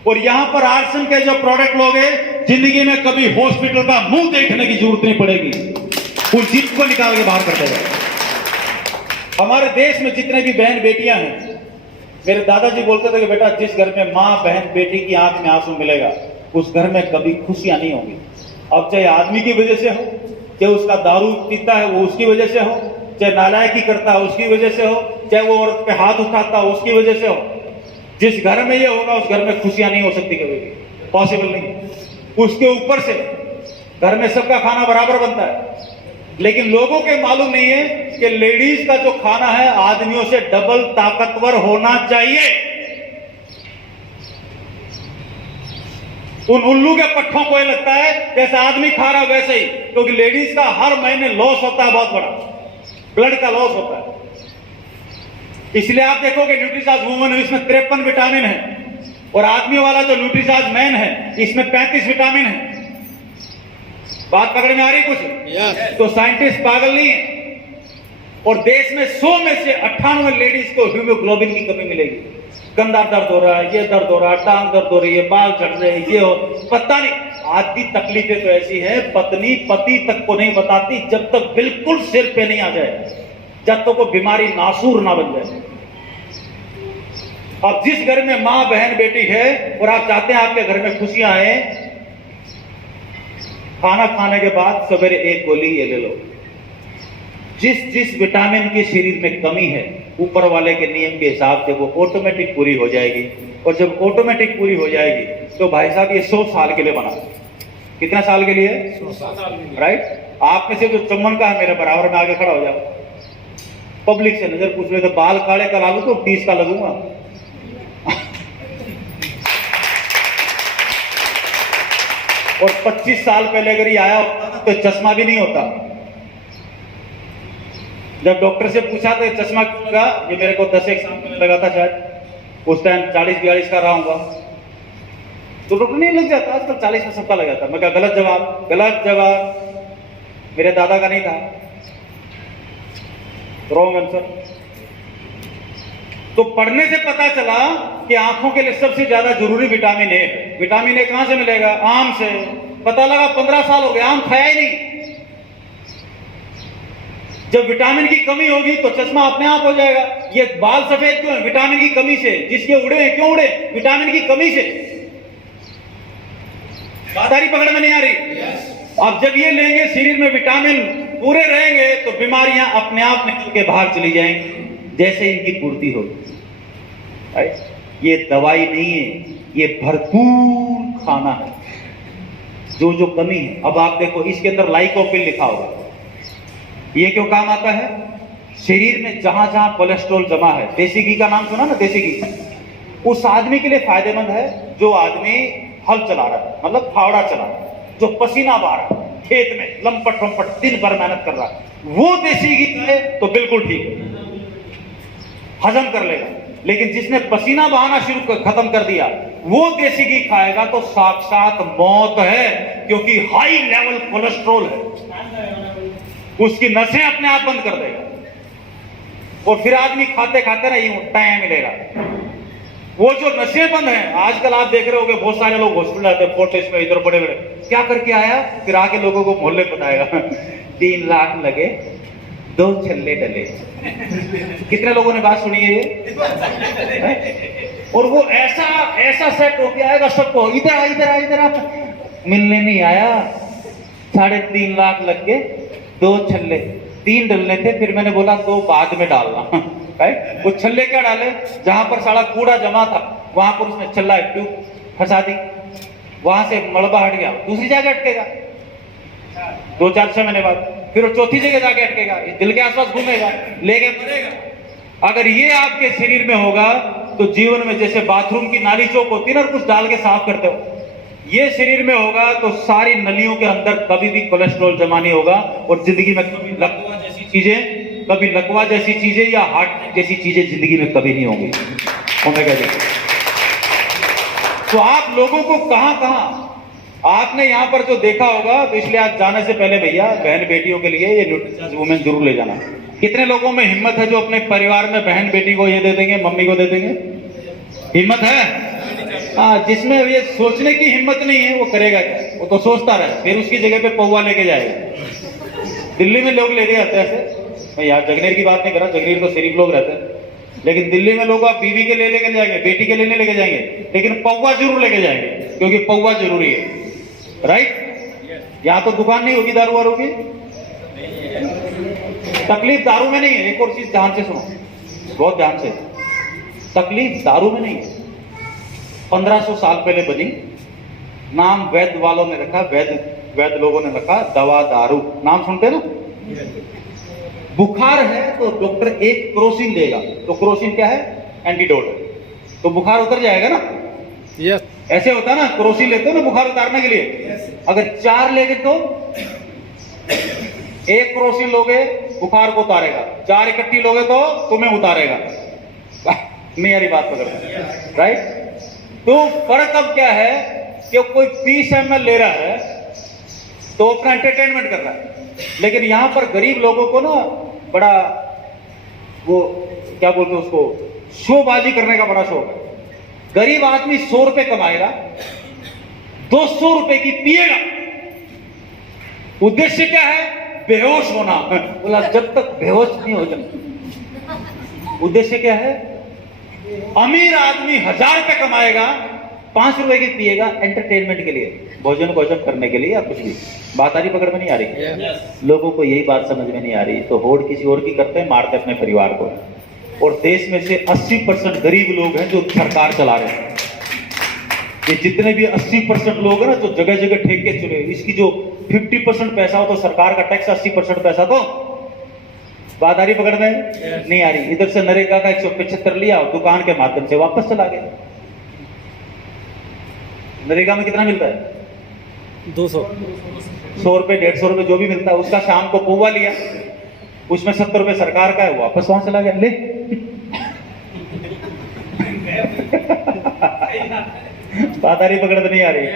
और यहां पर आर्सन के जो प्रोडक्ट लोगे, जिंदगी में कभी हॉस्पिटल का मुंह देखने की जरूरत नहीं पड़ेगी। उस चीज को निकाल के बाहर कर देगा। हमारे देश में जितने भी बहन बेटियां हैं, मेरे दादाजी बोलते थे कि बेटा जिस घर में माँ बहन बेटी की आंख में आंसू मिलेगा उस घर में कभी खुशियां नहीं होंगी। अब चाहे आदमी की वजह से हो, चाहे उसका दारू पीता है वो उसकी वजह से हो, चाहे नालायकी करता है उसकी वजह से हो, चाहे वो औरत पे हाथ उठाता है उसकी वजह से हो। जिस घर में ये होगा उस घर में खुशियां नहीं हो सकती, कभी भी पॉसिबल नहीं। उसके ऊपर से घर में सबका खाना बराबर बनता है, लेकिन लोगों के मालूम नहीं है कि लेडीज का जो खाना है आदमियों से डबल ताकतवर होना चाहिए। उन उल्लू के पट्ठों को ये लगता है जैसे आदमी खा रहा वैसे ही, क्योंकि लेडीज का हर महीने लॉस होता है, बहुत बड़ा ब्लड का लॉस होता है। इसलिए आप देखोगे न्यूट्रीचार्ज वुमेन इसमें 53 विटामिन है, और आदमी वाला जो न्यूट्रीचार्ज मैन है इसमें 35 विटामिन है। बात पकड़ में आ रही कुछ? यस। तो साइंटिस्ट पागल नहीं है, और देश में 100 में से 98 लेडीज को हीमोग्लोबिन की कमी मिलेगी। कंधा दर्द हो रहा है, ये दर्द हो रहा है, टांग दर्द हो रही है, बाल झड़ रहे हैं, ये हो पता नहीं। आधी तकलीफें तो ऐसी है पत्नी पति तक को नहीं बताती जब तक बिल्कुल सिर पे नहीं आ जाए, जब तक वो बीमारी नासूर ना बन जाए। अब जिस घर में मां बहन बेटी है और आप चाहते हैं आपके घर में खुशियां आए, खाना खाने के बाद सवेरे एक गोली ये ले लो। जिस जिस विटामिन की शरीर में कमी है ऊपर वाले के नियम के हिसाब से वो ऑटोमेटिक पूरी हो जाएगी, और जब ऑटोमेटिक पूरी हो जाएगी तो भाई साहब ये 100 साल के लिए बना। कितना साल के लिए? 100 साल। राइट। आप में से जो चमन का है मेरे बराबर में आगे खड़ा हो जाओ, पब्लिक से नजर पूछ रहे तो बाल काले करा लूं तो 30 का लगूंगा। और 25 साल पहले अगर ये आया होता तो चश्मा भी नहीं होता। जब डॉक्टर से पूछा तो चश्मा क्यों लगा, ये मेरे को 10 एक साल पहले लगा था शायद, उस टाइम 40-42 का रहा हूंगा। तो डॉक्टर नहीं लग जाता, आजकल 40 में सबका लग जाता। मैं कहा गलत जवाब, गलत जवाब, मेरे दादा का नहीं था, रॉन्ग आंसर। तो पढ़ने से पता चला कि आंखों के लिए सबसे ज्यादा जरूरी विटामिन ए है। विटामिन ए कहां से मिलेगा? आम से। पता लगा 15 साल हो गए आम खाया ही नहीं। जब विटामिन की कमी होगी तो चश्मा अपने आप हो जाएगा। ये बाल सफेद क्यों है? विटामिन की कमी से। जिसके उड़े हैं क्यों उड़े? विटामिन की कमी से। बादारी पकड़ में नहीं आ रही? अब जब ये लेंगे शरीर में विटामिन पूरे रहेंगे तो बीमारियां अपने आप निकल के बाहर चली जाएंगी जैसे इनकी पूर्ति होगी। ये दवाई नहीं है, ये भरपूर खाना है। जो जो कमी है, अब आप देखो इसके अंदर लाइकोपिन लिखा होगा, ये क्यों काम आता है? शरीर में जहां जहां कोलेस्ट्रॉल जमा है, देसी घी का नाम सुना ना, देसी घी, उस आदमी के लिए फायदेमंद है जो आदमी हल चला रहा है, मतलब फावड़ा चला रहा है, जो पसीना बहा रहा है खेत में, लंपट लंपट दिन भर मेहनत कर रहा है, वो देसी घी खाए तो बिल्कुल ठीक है, हजम कर लेगा। लेकिन जिसने पसीना बहाना शुरू खत्म कर दिया वो देसी घी खाएगा तो साक्षात मौत है, क्योंकि हाई लेवल कोलेस्ट्रॉल है, उसकी नसें अपने आप बंद कर देगा। और फिर आदमी खाते खाते ना यूं टाइम मिलेगा। वो जो नशे बंद हैं, आजकल आप देख रहे होगे बहुत सारे लोग हॉस्पिटल जाते हैं, फोर्टिस में इधर बड़े बड़े, क्या करके आया, फिर आके लोगों को मोहल्ले बताएगा 3 लाख लगे, 2 छल्ले डले। कितने लोगों ने बात सुनी है ये? और वो ऐसा ऐसा सेट होके आएगा सबको, इधर आ इधर आ इधर आ, मिलने नहीं आया, 3.5 लाख लग के 2 छल्ले, 3 डलने थे, फिर मैंने बोला 2 बाद में डालना। वो छल्ले क्या डाले, जहां पर सारा कूड़ा जमा था वहां पर उसने छल्ला ट्यूब फंसा दी, वहां से मलबा हट गया, दूसरी जगह अटकेगा 2-4-6 महीने बाद, फिर वो चौथी जगह जाके अटकेगा, दिल के आसपास घूमेगा, लेके मरेगा। अगर ये आपके शरीर में होगा तो जीवन में जैसे बाथरूम की नाली चौक होती है ना, कुछ डाल के साफ करते हो, ये शरीर में होगा तो सारी नलियों के अंदर कभी भी कोलेस्ट्रॉल जमा नहीं होगा, और जिंदगी में कभी लकवा जैसी चीजें, कभी लकवा जैसी चीजें या हार्ट जैसी चीजें जिंदगी में कभी नहीं होंगी। ओमेगा जैसे। तो आप लोगों को कहां कहां आपने यहां पर जो देखा होगा, तो इसलिए आज जाने से पहले भैया बहन बेटियों के लिए ये न्यूट्रीचार्ज वुमेन जरूर ले जाना। कितने लोगों में हिम्मत है जो अपने परिवार में बहन बेटी को ये दे देंगे, मम्मी को दे देंगे? हिम्मत है? हाँ, जिसमें ये सोचने की हिम्मत नहीं है वो करेगा क्या? वो तो सोचता रहे, फिर उसकी जगह पे पौवा लेके जाएगा। दिल्ली में लोग लेके जाते हैं ऐसे, मैं यार जगनेर की बात नहीं कर रहा, जगनेर तो शरीफ लोग रहते हैं, लेकिन दिल्ली में लोग आप बीवी के लिए लेके जाएंगे, बेटी के लिए नहीं लेके जाएंगे, लेकिन पौवा जरूर लेके जाएंगे, क्योंकि पौवा जरूरी है। राइट? यहां तो दुकान नहीं होगी दारू वारू की। तकलीफ दारू में नहीं है, एक और चीज ध्यान से सुनो, बहुत ध्यान से, तकलीफ दारू में नहीं है। 1500 साल पहले बनी, नाम वैद्य वालों ने रखा, वैद्य लोगों ने रखा, दवा दारू, नाम सुनते ना, बुखार है तो डॉक्टर एक क्रोसिन देगा, तो क्रोसिन क्या है? एंटीडोट, तो बुखार उतर जाएगा ना। यस। ऐसे होता है ना, क्रोसिन लेते हो ना बुखार उतारने के लिए। अगर 4 लेगे तो एक क्रोसिन लोगे बुखार को उतारेगा, 4 इकट्ठी लोगे तो तुम्हें उतारेगा। मेरी बात पकड़, राइट? तो फर्क अब क्या है कि कोई 30 ml ले रहा है तो अपना एंटरटेनमेंट कर रहा है, लेकिन यहां पर गरीब लोगों को ना बड़ा वो क्या बोलते हैं उसको, शोबाजी करने का बड़ा शौक है। गरीब आदमी 100 रुपए कमाएगा, 200 रुपए की पिएगा। उद्देश्य क्या है? बेहोश होना। बोला जब तक बेहोश नहीं हो जाए। उद्देश्य क्या है? अमीर आदमी 1000 रुपए कमाएगा, 5 रुपए की पिएगा एंटरटेनमेंट के लिए, भोजन करने के लिए या कुछ भी। बात आ रही, पकड़ में नहीं आ रही? लोगों को यही बात समझ में नहीं आ रही, तो होड़ किसी और की करते हैं, मारते अपने परिवार को। और देश में से 80% गरीब लोग हैं जो सरकार चला रहे हैं। ये जितने भी 80% लोग हैं ना जो जगह जगह ठेके चुने, इसकी जो 50% पैसा हो तो सरकार का टैक्स, 80% पैसा तो। बात आ रही पकड़ में? नहीं आ रही। इधर से नरेगा का 175 लिया, दुकान के माध्यम से वापस चला गया। नरेगा में कितना मिलता है? 200। 100 रुपए, 150 रुपए जो भी मिलता है, उसका शाम को पौवा लिया, उसमें 70 रुपए सरकार का है, वापस वहां चला गया। ले बात आ रही पकड़ तो नहीं आ रही?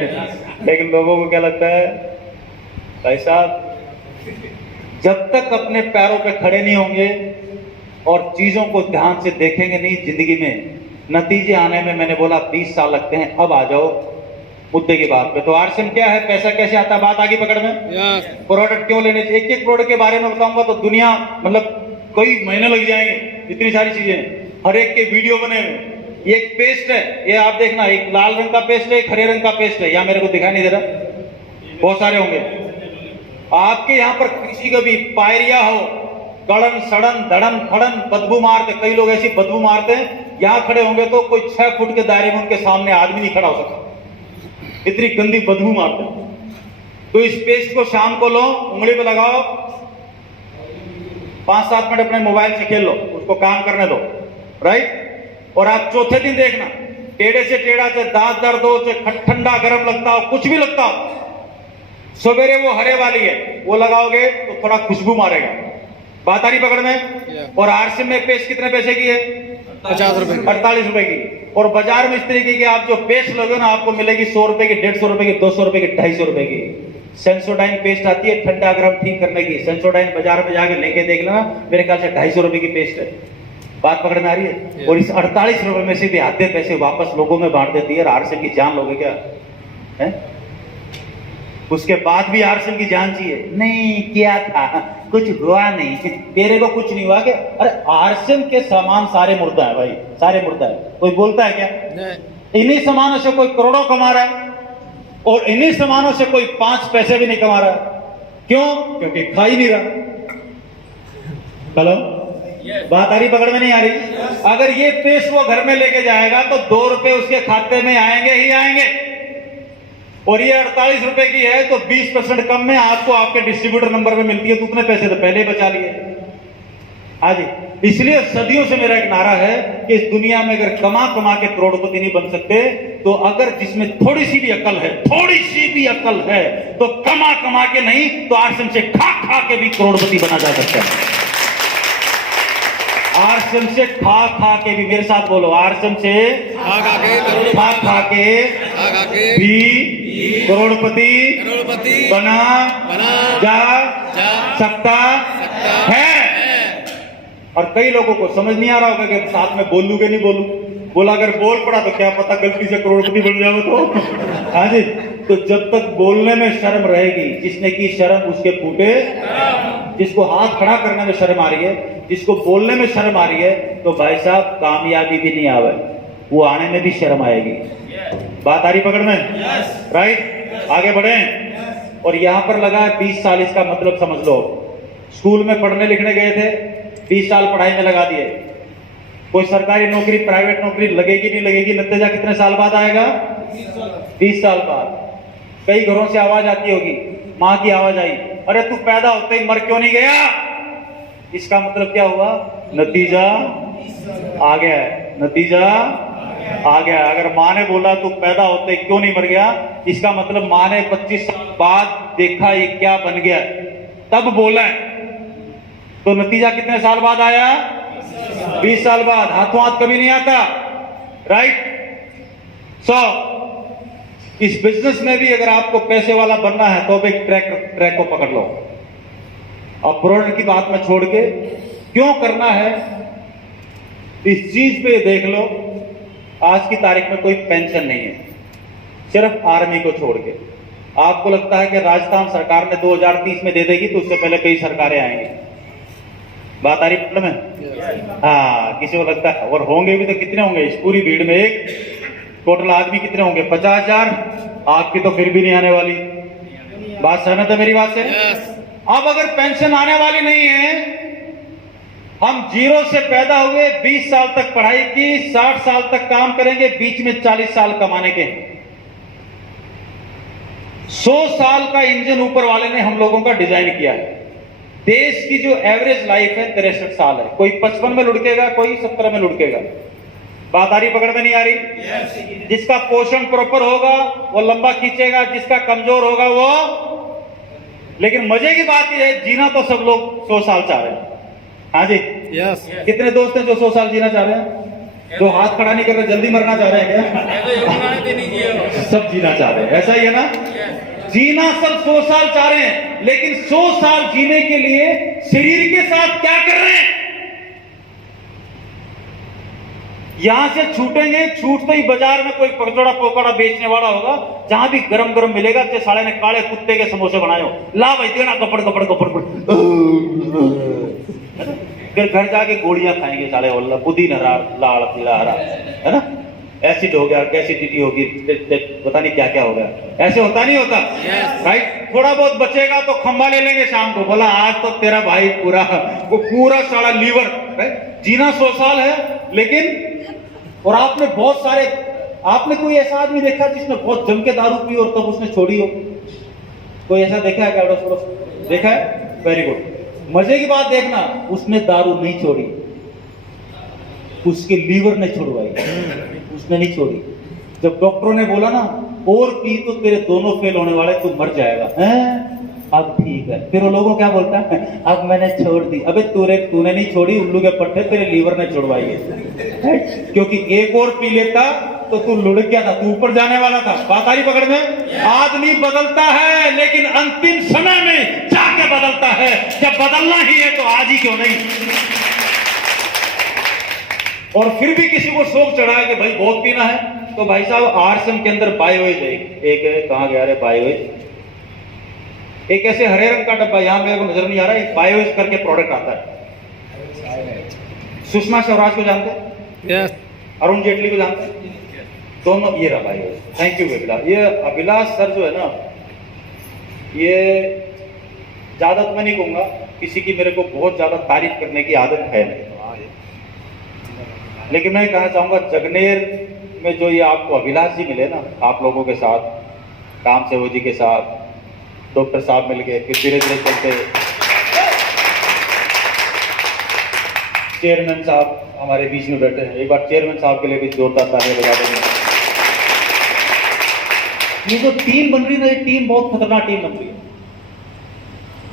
लेकिन लोगों को क्या लगता है, भाई साहब जब तक अपने पैरों पे खड़े नहीं होंगे और चीजों को ध्यान से देखेंगे नहीं जिंदगी में, नतीजे आने में मैंने बोला 20 साल लगते हैं। अब आ जाओ मुद्दे की बात पे। तो आरसीएम क्या है, पैसा कैसे आता है, बात आगे पकड़ में। प्रोडक्ट क्यों लेने चाहिए, एक प्रोडक्ट के बारे में बताऊंगा तो दुनिया मतलब कई महीने लग जाएंगे, इतनी सारी चीजें, हर एक के वीडियो बने हुए। ये एक पेस्ट है, ये आप देखना, एक लाल रंग का पेस्ट है, एक हरे रंग का पेस्ट है, यहाँ मेरे को दिखाई नहीं दे रहा, बहुत सारे होंगे। आपके यहाँ पर किसी का भी पायरिया हो, कड़न सड़न धड़न खड़न बदबू मारते, कई लोग ऐसी बदबू मारते हैं, यहाँ खड़े होंगे तो कोई 6 फुट के दायरे में उनके सामने आदमी नहीं खड़ा हो सकता, इतनी गंदी बदबू मारते हैं। तो इस पेस्ट को शाम को लो, उंगली पे लगाओ, 5-7 मिनट अपने मोबाइल से खेल लो, उसको काम करने दो, राइट? और आप चौथे दिन देखना, टेढ़े से टेढ़ा, चाहे दांत दर्द हो, चाहे ठंडा गर्म लगता हो, कुछ भी लगता हो, सवेरे वो हरे वाली है, वो लगाओगे तो थोड़ा खुशबू मारेगा। बात आ रही पकड़ में? और आरसीएम में पेस्ट कितने पैसे की है? 50 रुपए, 48 रुपए की। और बाजार में इस तरीके की आप जो पेस्ट लोगे ना, आपको मिलेगी 100 रुपए की, 150 रुपए की, 200 रुपए की, 250 रुपए की। सेंसोडाइन पेस्ट आती है ठंडा गर्म ठीक करने की, सेंसोडाइन बाजार में जाके लेके देख लेना, मेरे ख्याल से 250 रुपए की पेस्ट है। बात पकड़ में आ रही है? और इस 48 रुपए में से भी आधे पैसे वापस लोगों में बांट देती है। आरसीएम की जान लोगे क्या है? उसके बाद भी आरसीएम की जान चाहिए? नहीं, क्या था, कुछ हुआ नहीं, तेरे को कुछ नहीं हुआ। कि अरे आरसीएम के सामान सारे मुर्दा है भाई, सारे मुर्दा है। कोई बोलता है क्या? इन्हीं सामानों से कोई करोड़ों कमा रहा है और इन्हीं सामानों से कोई 5 पैसे भी नहीं कमा रहा है। क्यों? क्योंकि खा ही नहीं रहा। हेलो, बात आ रही पकड़ में नहीं आ रही? अगर ये पेस्ट वो घर में लेके जाएगा तो 2 रुपए उसके खाते में आएंगे ही आएंगे। और ये 48 रुपए की है तो 20% कम में आपको आपके डिस्ट्रीब्यूटर नंबर पे मिलती है, तो उतने पैसे तो पहले ही बचा लिए। हाँ जी, इसलिए सदियों से मेरा एक नारा है कि इस दुनिया में अगर कमा कमा के करोड़पति नहीं बन सकते, तो अगर जिसमें थोड़ी सी भी अकल है, थोड़ी सी भी अकल है, तो कमा कमा के नहीं तो आरसीएम से खा खा के भी करोड़पति बना जा सकता है। आरसीएम से खा खा के भी, मेरे साथ बोलो, आरसीएम से खा खा के भी करोड़पति बना जा सकता है। और कई लोगों को समझ नहीं आ रहा होगा कि साथ में बोलूं कि नहीं बोलूं। बोला अगर बोल पड़ा तो क्या पता गलती से करोड़पति बन जाओ तो। हाँ जी, तो जब तक बोलने में शर्म रहेगी, जिसने की शर्म उसके फूटे, जिसको हाथ खड़ा करने में शर्म आ रही है, जिसको बोलने में शर्म आ रही है, तो भाई साहब कामयाबी भी नहीं आवे, वो आने में भी शर्म आएगी। बात आ रही पकड़ में? राइट, आगे बढ़े। और यहां पर लगा है 20 साल, इसका मतलब समझ लो, स्कूल में पढ़ने लिखने गए थे, 20 साल पढ़ाई में लगा दिए। कोई सरकारी नौकरी, प्राइवेट नौकरी लगेगी नहीं लगेगी, नतीजा कितने साल बाद आएगा? 20 साल बाद। कई घरों से आवाज आती होगी, माँ की आवाज आई, अरे तू पैदा होते ही मर क्यों नहीं गया? इसका मतलब क्या हुआ? नतीजा आ गया है, नतीजा आ गया। अगर माँ ने बोला तू पैदा होते ही क्यों नहीं मर गया, इसका मतलब माँ ने 25 साल बाद देखा ये क्या बन गया, तब बोला है। तो नतीजा कितने साल बाद आया? 20 साल बाद। हाथों हाथ कभी नहीं आता, राइट? इस बिजनेस में भी अगर आपको पैसे वाला बनना है तो एक ट्रैक को पकड़ लो। अब प्रोडक्ट की बात में छोड़ के क्यों करना है, इस चीज पे देख लो। आज की तारीख में कोई पेंशन नहीं है, सिर्फ आर्मी को छोड़ के। आपको लगता है कि राजस्थान सरकार ने 2030 में दे देगी, तो उससे पहले कई सरकारें आएंगी। बात आ रही मतलब है? हाँ, किसी को लगता है, और होंगे भी तो कितने होंगे इस पूरी भीड़ में? एक टोटल आदमी कितने होंगे? 50,000। आपकी तो फिर भी नहीं आने वाली। बात सहमत है मेरी बात से? अब अगर पेंशन आने वाली नहीं है, हम जीरो से पैदा हुए, 20 साल तक पढ़ाई की, 60 साल तक काम करेंगे, बीच में 40 साल कमाने के। 100 साल का इंजन ऊपर वाले ने हम लोगों का डिजाइन किया है। देश की जो एवरेज लाइफ है 63 साल है। कोई 55 में लुढ़केगा, कोई 70 में लुढ़केगा। बात आ रही, पकड़ में नहीं आ रही? जिसका पोषण प्रॉपर होगा वो लंबा खींचेगा, जिसका कमजोर होगा वो। लेकिन मजे की बात यह है, जीना तो सब लोग 100 साल चाह रहे हैं। हाँ जी, यस। कितने दोस्त हैं जो 100 साल जीना चाह रहे हैं? जो हाथ खड़ा नहीं कर रहे, जल्दी मरना चाह रहे हैं क्या? सब जीना चाह रहे हैं, ऐसा ही है ना? जीना सब 100 साल चाह रहे हैं, लेकिन 100 साल जीने के लिए शरीर के साथ क्या कर रहे हैं? यहां से छूटेंगे, छूटते ही बाजार में कोई पकौड़ा पोकड़ा बेचने वाला होगा, जहां भी गरम गरम मिलेगा, ते साले ने काले कुत्ते के समोसे बनाए हो, ला भाई देना, कपड़ कपड़ कपड़ कपड़। फिर घर जाके गोलियां खाएंगे साले, वल्ला पुदीना लाल पीला हरा, है ना? एसिड हो गया, एसिडिटी होगी, पता नहीं क्या क्या हो गया। ऐसे होता नहीं होता? राइट? थोड़ा बहुत बचेगा तो खंबा ले लेंगे शाम को, बोला आज तो तेरा भाई पूरा सारा लीवर। जीना 100 साल है, लेकिन और आपने बहुत सारे, आपने कोई ऐसा आदमी देखा जिसने बहुत जम के दारू पी और तब उसने छोड़ी हो? कोई ऐसा देखा है क्या? देखा है? Very good. मजे की बात देखना, उसने दारू नहीं छोड़ी, उसके लीवर ने छुड़वाई, उसने नहीं छोड़ी। जब डॉक्टरों ने बोला ना और पी तो तेरे दोनों फेल होने वाले, तू मर जाएगा, हैं? अब ठीक है। फिर वो लोगों क्या बोलता है, अब मैंने छोड़ दी। अबे तूने नहीं छोड़ी, उल्लू के पट्टे तेरे लीवर ने छुड़वाई है। क्योंकि एक और पी लेता तो तू लुढ़क गया था, तू ऊपर जाने वाला था। बात आ रही पकड़ में? आदमी बदलता है, लेकिन अंतिम समय में जाके बदलता है। जब बदलना ही है तो आज ही क्यों नहीं? और फिर भी किसी को शौक चढ़ा है कि भाई बहुत पीना है, तो भाई साहब आरसम के अंदर बायोएज है, एक कहां गया रे बायोएज, एक ऐसे हरे रंग का डब्बा, यहां मेरे को नजर नहीं आ रहा है, बायोएज करके प्रोडक्ट आता है। सुषमा स्वराज को जानते हैं? यस। अरुण जेटली को जानते हैं? दोनों ये रहा बायोएज। Thank you Abhilash. ये अभिलाष सर जो है ना, ये ज्यादा तो मैं नहीं कहूंगा, किसी की मेरे को बहुत ज्यादा तारीफ करने की आदत है नहीं, लेकिन मैं कहना चाहूंगा जगनेर में जो ये आपको अभिलाष जी मिले ना, आप लोगों के साथ, काम सेवो जी के साथ, डॉक्टर साहब मिल गए, फिर धीरे धीरे चलते चेयरमैन साहब हमारे बीच में बैठे हैं। एक बार चेयरमैन साहब के लिए भी जोरदार तालियां बजा देंगे। ये जो टीम बन रही है ना, ये टीम बहुत खतरनाक टीम बन रही है,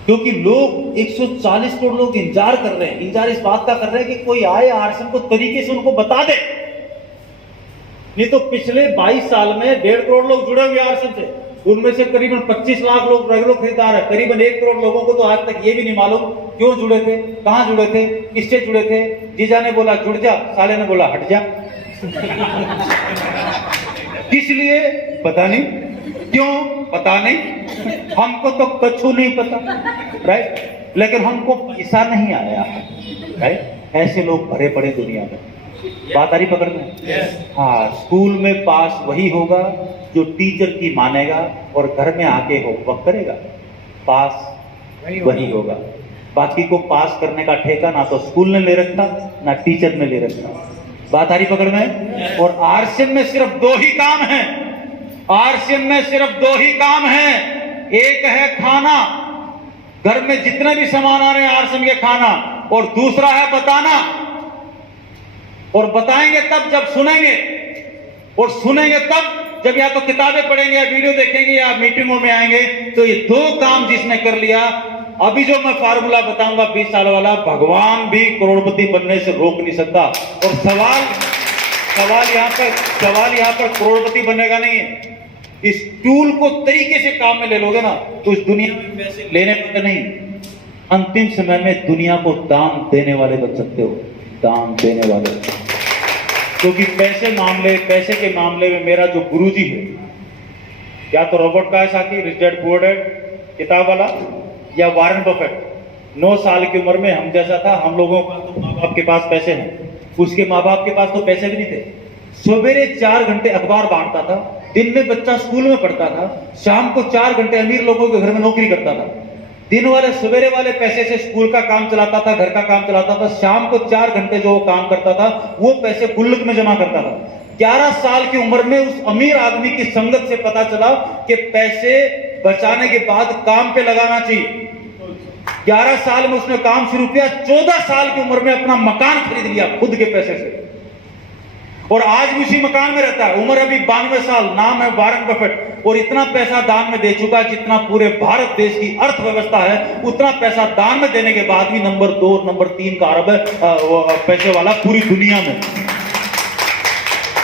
क्योंकि लोग 140 करोड़ लोग इंतजार कर रहे हैं। इंतजार इस बात का कर रहे हैं कि कोई आए आरसन को तरीके से उनको बता दे। नहीं तो पिछले 22 साल में 1.5 करोड़ लोग जुड़े हुए आरसन से, उनमें से करीबन 25 लाख लोग रेगुलर खरीदार है। करीबन 1 करोड़ लोगों को तो आज तक ये भी नहीं मालूम क्यों जुड़े थे, कहां जुड़े थे, किससे जुड़े थे। जीजा ने बोला जुड़ जा, साले ने बोला हट जा। किस लिए पता नहीं, क्यों पता नहीं, हमको तो कछु नहीं पता, राइट? लेकिन हमको पैसा नहीं आया, राइट? ऐसे लोग भरे पड़े दुनिया में। बात आ रही पकड़ में? हाँ, स्कूल में पास वही होगा जो टीचर की मानेगा और घर में आके होमवर्क करेगा, पास वही होगा। बाकी को पास करने का ठेका ना तो स्कूल ने ले रखा, ना टीचर ने ले रखा। बात आ रही पकड़ में? और आरसीएम में सिर्फ 2 ही काम है, आरसीएम में सिर्फ 2 ही काम है। एक है खाना घर में जितने भी सामान आ रहे हैं आरसीएम के खाना, और दूसरा है बताना, और बताएंगे तब जब सुनेंगे, और सुनेंगे तब जब या तो किताबें पढ़ेंगे या वीडियो देखेंगे या मीटिंगों में आएंगे। तो ये दो काम जिसने कर लिया, अभी जो मैं फार्मूला बताऊंगा 20 साल वाला, भगवान भी करोड़पति बनने से रोक नहीं सकता। और सवाल यहाँ पर करोड़पति बनने का नहीं है। इस टूल को तरीके से काम में ले लोगे ना तो इस दुनिया में पैसे लेने वाले नहीं, अंतिम समय में दुनिया को दान देने वाले बन सकते हो, दान देने वाले। क्योंकि पैसे के मामले में मेरा जो गुरुजी है, या तो Robert Kiyosaki rich dad poor dad किताब वाला, या वॉरेन बफेट। 9 साल की उम्र में हम जैसा था, हम लोगों का तो माँ बाप के पास पैसे हैं, उसके माँ बाप के पास तो पैसे भी नहीं थे। सवेरे 4 घंटे अखबार बांटता था, दिन में बच्चा स्कूल में पढ़ता था, शाम को 4 घंटे अमीर लोगों के घर में नौकरी करता था। दिन वाले सवेरे वाले पैसे से स्कूल का काम चलाता था, घर का काम चलाता था, शाम को 4 घंटे जो वो काम करता था वो पैसे गुल्लक में जमा करता था। 11 साल की उम्र में उस अमीर आदमी की संगत से पता चला कि पैसे बचाने के बाद काम पे लगाना चाहिए। 11 साल में उसने काम शुरू किया, 14 साल की उम्र में अपना मकान खरीद लिया खुद के पैसे से, और आज भी उसी मकान में रहता है। उम्र अभी 92 साल, नाम है वॉरेन बफेट, और इतना पैसा दान में दे चुका है जितना पूरे भारत देश की अर्थव्यवस्था है, उतना पैसा दान में देने के बाद भी नंबर 2 नंबर 3 का अरब है पैसे वाला पूरी दुनिया में।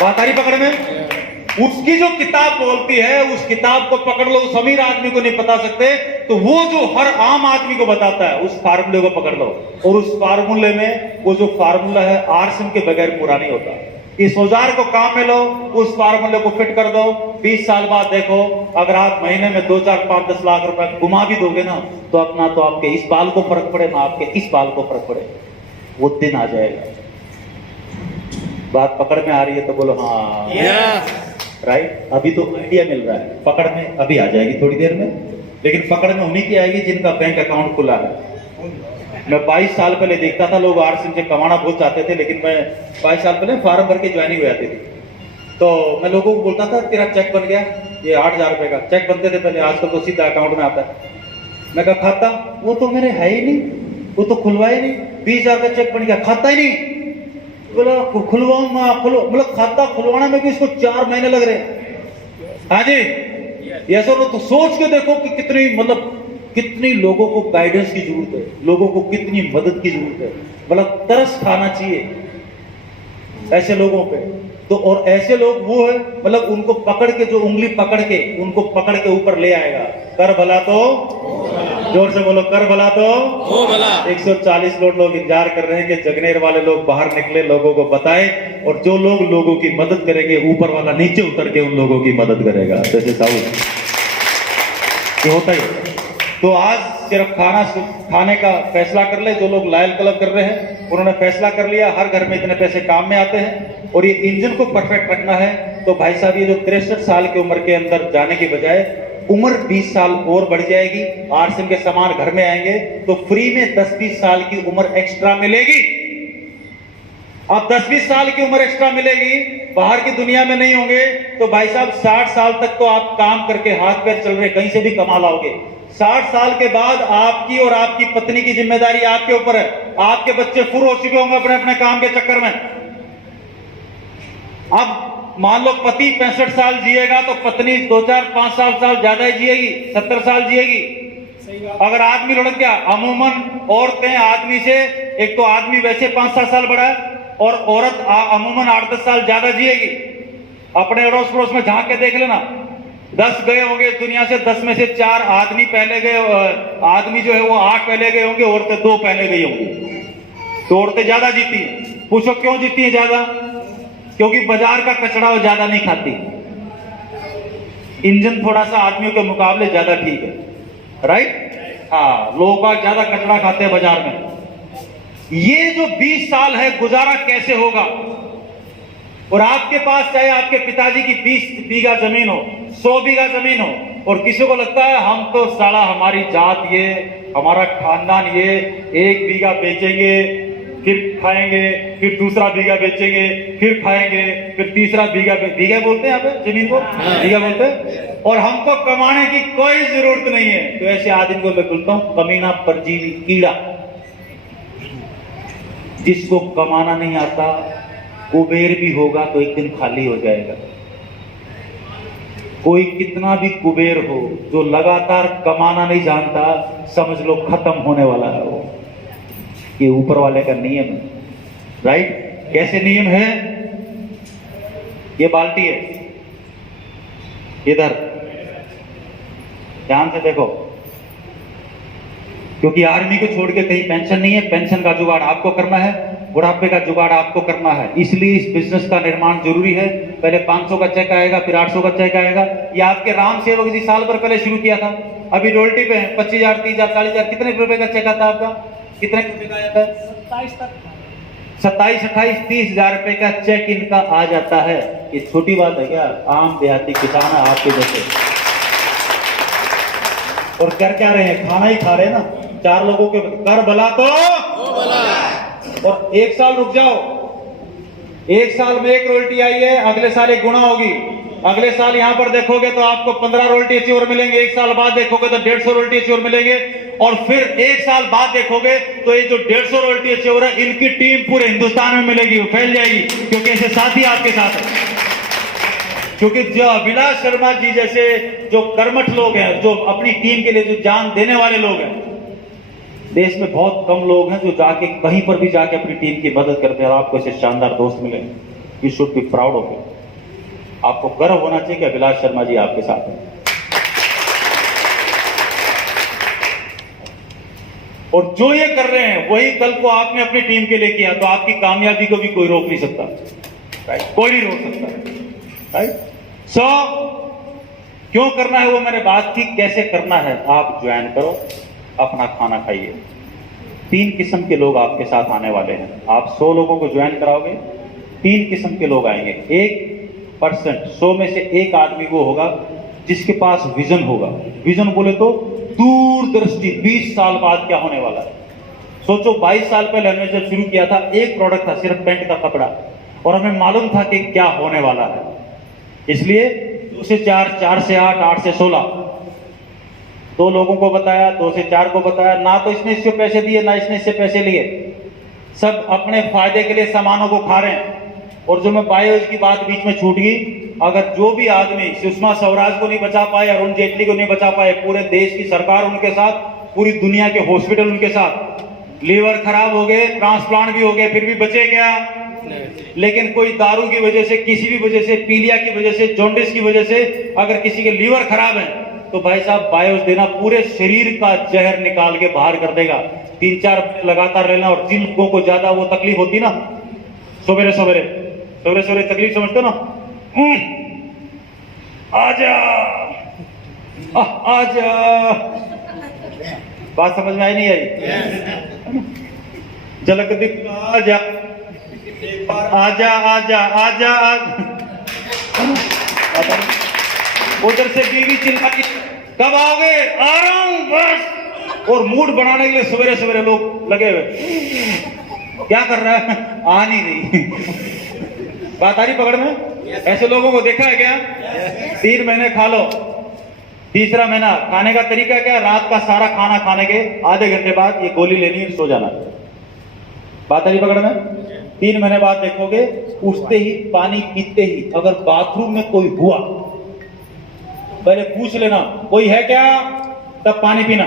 बात आ रही पकड़ में? उसकी जो किताब बोलती है उस किताब को पकड़ लो, उस अमीर आदमी को नहीं बता सकते, तो वो जो हर आम आदमी को बताता है उस फार्मूले को पकड़ लो। और उस फार्मूले में वो जो फार्मूला है आरसीएम के बगैर पूरा नहीं होता। इस औजार को काम में लो, उस फार्मूले को फिट कर दो, 20 साल बाद देखो, अगर आप महीने में 2, 4, 5, 10 लाख रुपए घुमा भी दोगे ना, तो आपके इस बाल को फर्क पड़े ना आपके इस बाल को फर्क पड़े, वो दिन आ जाएगा। बात पकड़ में आ रही है तो बोलो हाँ, राइट। अभी तो आइडिया मिल रहा है, पकड़ में अभी आ जाएगी थोड़ी देर में, लेकिन पकड़ में उन्हीं की आएगी जिनका बैंक अकाउंट खुला है। मैं 22 साल पहले देखता था लोग आरसीएम से कमाना बहुत चाहते थे, लेकिन मैं 22 साल पहले फार्म भर के ज्वाइनिंग हो जाती थी, तो मैं लोगों को बोलता था तेरा चेक बन गया, ये 8,000 रुपए का चेक बनते थे पहले, आजकल तो सीधा अकाउंट में आता है। मैं कहा खाता, वो तो मेरे है ही नहीं, वो तो खुलवाया नहीं, 20,000 का चेक बन गया, खाता ही नहीं। बोला मतलब खाता खुलवाने में भी इसको 4 महीने लग रहे हैं। हाँ जी, ये सर, तो सोच के देखो कि कितनी लोगों को गाइडेंस की जरूरत है, लोगों को कितनी मदद की जरूरत है। मतलब तरस खाना चाहिए ऐसे लोगों पे। तो और ऐसे लोग वो है, मतलब उनको पकड़ के, जो उंगली पकड़ के उनको पकड़ के ऊपर ले आएगा। कर भला तो, जोर से बोलो, कर भला तो हो भला। 140 लोग इंतजार कर रहे हैं कि जगनेर वाले लोग बाहर निकले, लोगों को बताए, और जो लोग लोगों की मदद करेंगे ऊपर वाला नीचे उतर के उन लोगों की मदद करेगा। जैसे साउथ ये होता ही। तो आज सिर्फ खाने का फैसला कर ले, जो लोग लायल क्लब कर रहे हैं उन्होंने फैसला कर लिया, हर घर में इतने पैसे काम में आते हैं, और ये इंजन को परफेक्ट रखना है। तो भाई साहब, ये जो 63 साल की उम्र के अंदर जाने की बजाय उम्र 20 साल और बढ़ जाएगी, आरसीएम के सामान घर में आएंगे, तो फ्री में 10-20 साल की उम्र एक्स्ट्रा मिलेगी। अब 10-20 साल की उम्र एक्स्ट्रा मिलेगी, बाहर की दुनिया में नहीं होंगे, तो भाई साहब 60 साल तक तो आप काम करके हाथ पैर चल रहे, कहीं से भी कमा लाओगे। 60 साल के बाद आपकी और आपकी पत्नी की जिम्मेदारी आपके ऊपर है। आपके बच्चे फुर हो चुके होंगे अपने अपने काम के चक्कर में। अब मान लो पति 65 साल जिएगा तो पत्नी 2, 4, 5 साल ज्यादा ही जिएगी, 70 साल जिएगी। अगर आदमी लुढ़क गया, अमूमन औरतें आदमी से, एक तो आदमी वैसे 5-7 साल बड़ा है, और औरत अमूमन 8-10 साल ज्यादा जिएगी। अपने अड़ोस पड़ोस में झांक के देख लेना, 10 गए होंगे दुनिया से, 10 में से 4 आदमी पहले गए, आदमी जो है वो 8 पहले गए होंगे, औरतें 2 पहले गई होंगी। तो औरतें ज्यादा जीती हैं। पूछो क्यों जीती हैं ज्यादा? क्योंकि बाजार का कचरा वो ज्यादा नहीं खाती। इंजन थोड़ा सा आदमियों के मुकाबले ज्यादा ठीक है, राइट? हाँ, लोग बाग ज्यादा कचरा खाते हैं बाजार में। ये जो 20 साल है, गुजारा कैसे होगा? और आपके पास चाहे आपके पिताजी की 20 बीघा जमीन हो, 100 बीघा जमीन हो, और किसी को लगता है हम तो साला, हमारी जात ये, हमारा खानदान ये, 1 बीघा बेचेंगे फिर खाएंगे, फिर दूसरा बीघा बेचेंगे, फिर खाएंगे, फिर तीसरा बीघा बीघा बोलते हैं यहाँ पे जमीन को, बीघा बोलते हैं, और हमको कमाने की कोई जरूरत नहीं है। तो ऐसे आदमी को मैं बोलता हूँ कमीना, परजीवी, कीड़ा। जिसको कमाना नहीं आता, कुबेर भी होगा तो एक दिन खाली हो जाएगा। कोई कितना भी कुबेर हो, जो लगातार कमाना नहीं जानता, समझ लो खत्म होने वाला है वो। ये ऊपर वाले का नियम है, राइट? कैसे नियम है? ये बाल्टी है, इधर ध्यान से देखो, क्योंकि आर्मी को छोड़ के कहीं पेंशन नहीं है। पेंशन का जुगाड़ आपको करना है, बुढ़ापे का जुगाड़ आपको करना है। इसलिए इस बिजनेस का निर्माण जरूरी है। पहले 500 का चेक आएगा, फिर 800 का चेक आएगा। ये आपके राम सेवक जी साल भर पहले शुरू किया था, अभी रोल्टी पे है। 25,000, 30,000, 40,000, कितने रुपए का चेक आता है आपका? कितने रुपए का आता है? 27, 28, 30,000 रुपए का चेक इनका आ जाता है। ये छोटी बात है क्या? आम देहाती किसान है आपके जैसे, और कर क्या रहे हैं? खाना ही खा रहे हैं ना। 4 लोगों के कर भला तो और 1 साल रुक जाओ, 1 साल में 1 रोल्टी आई है, अगले साल 1 गुना होगी। अगले साल यहां पर देखोगे तो आपको 15 रोल्टी चोर मिलेंगे। 1 साल बाद देखोगे तो 150 रोल्टी चोर मिलेंगे, और फिर 1 साल बाद देखोगे तो ये जो 150 रोल्टी चोर है, इनकी टीम पूरे हिंदुस्तान में मिलेगी, वो फैल जाएगी, क्योंकि ऐसे साथी आपके साथ है। क्योंकि जो अभिलाष शर्मा जी जैसे जो कर्मठ लोग हैं, जो अपनी टीम के लिए जो जान देने वाले लोग हैं, देश में बहुत कम लोग हैं जो जाके कहीं पर भी जाके अपनी टीम की मदद करते हैं। और आपको ऐसे शानदार दोस्त मिले, you should be proud of it. आपको गर्व होना चाहिए कि अभिलाष शर्मा जी आपके साथ हैं। और जो ये कर रहे हैं वही कल को आपने अपनी टीम के लिए किया, तो आपकी कामयाबी को भी कोई रोक नहीं सकता, राइट? कोई नहीं रोक सकता, राइट? सो क्यों करना है वो मैंने बात की, कैसे करना है। आप ज्वाइन करो, अपना खाना खाइए। 3 किस्म के लोग आपके साथ आने वाले हैं। आप 100 लोगों को ज्वाइन कराओगे, 3 किस्म के लोग आएंगे। 1% 100 में से 1 आदमी वो होगा जिसके पास विजन होगा। विजन बोले तो दूरदृष्टि, 20 साल बाद क्या होने वाला है। सोचो 22 साल पहले हमने जब शुरू किया था, एक प्रोडक्ट था, सिर्फ पेंट का कपड़ा, और हमें मालूम था कि क्या होने वाला है। इसलिए 2 से 4, 4 से 8, 8 से 16, 2 लोगों को बताया, 2 से 4 को बताया। ना तो इसने इससे पैसे दिए, ना इसने इससे पैसे लिए, सब अपने फायदे के लिए सामानों को खा रहे हैं। और जो मैं बायोज की बात बीच में छूट गई, अगर जो भी आदमी सुषमा स्वराज को नहीं बचा पाए, अरुण जेटली को नहीं बचा पाए, पूरे देश की सरकार उनके साथ, पूरी दुनिया के हॉस्पिटल उनके साथ, लीवर खराब हो गए, ट्रांसप्लांट भी हो गए, फिर भी बचे क्या? लेकिन कोई दारू की वजह से, किसी भी वजह से, पीलिया की वजह से, जॉन्डिस की वजह से अगर किसी के लीवर खराब है, तो भाई साहब बायोस देना पूरे शरीर का जहर निकाल के बाहर कर देगा। 3-4 लगातार लेना। और जिन लोगों को ज्यादा वो तकलीफ होती ना, सवेरे सवेरे तकलीफ समझते ना, आजा आजा, बात समझ में आई नहीं आई? झलक दिख, आजा आजा आजा आजा आजा। उधर से बीवी चिल्लाती, कब आओगे? आ रहा हूं बस। और मूड बनाने के लिए सवेरे सवेरे लोग लगे हुए, क्या कर रहा है? आ नहीं रही। बात आ रही पकड़ में? ऐसे लोगों को देखा है क्या? 3 महीने खा लो, तीसरा महीना खाने का तरीका क्या? रात का सारा खाना खाने के आधे घंटे बाद ये गोली लेनी है, सो जाना। बात आ रही पकड़ में? 3 महीने बाद देखोगे, उठते ही, पानी पीते ही अगर बाथरूम में कोई हुआ, पहले पूछ लेना कोई है क्या, तब पानी पीना,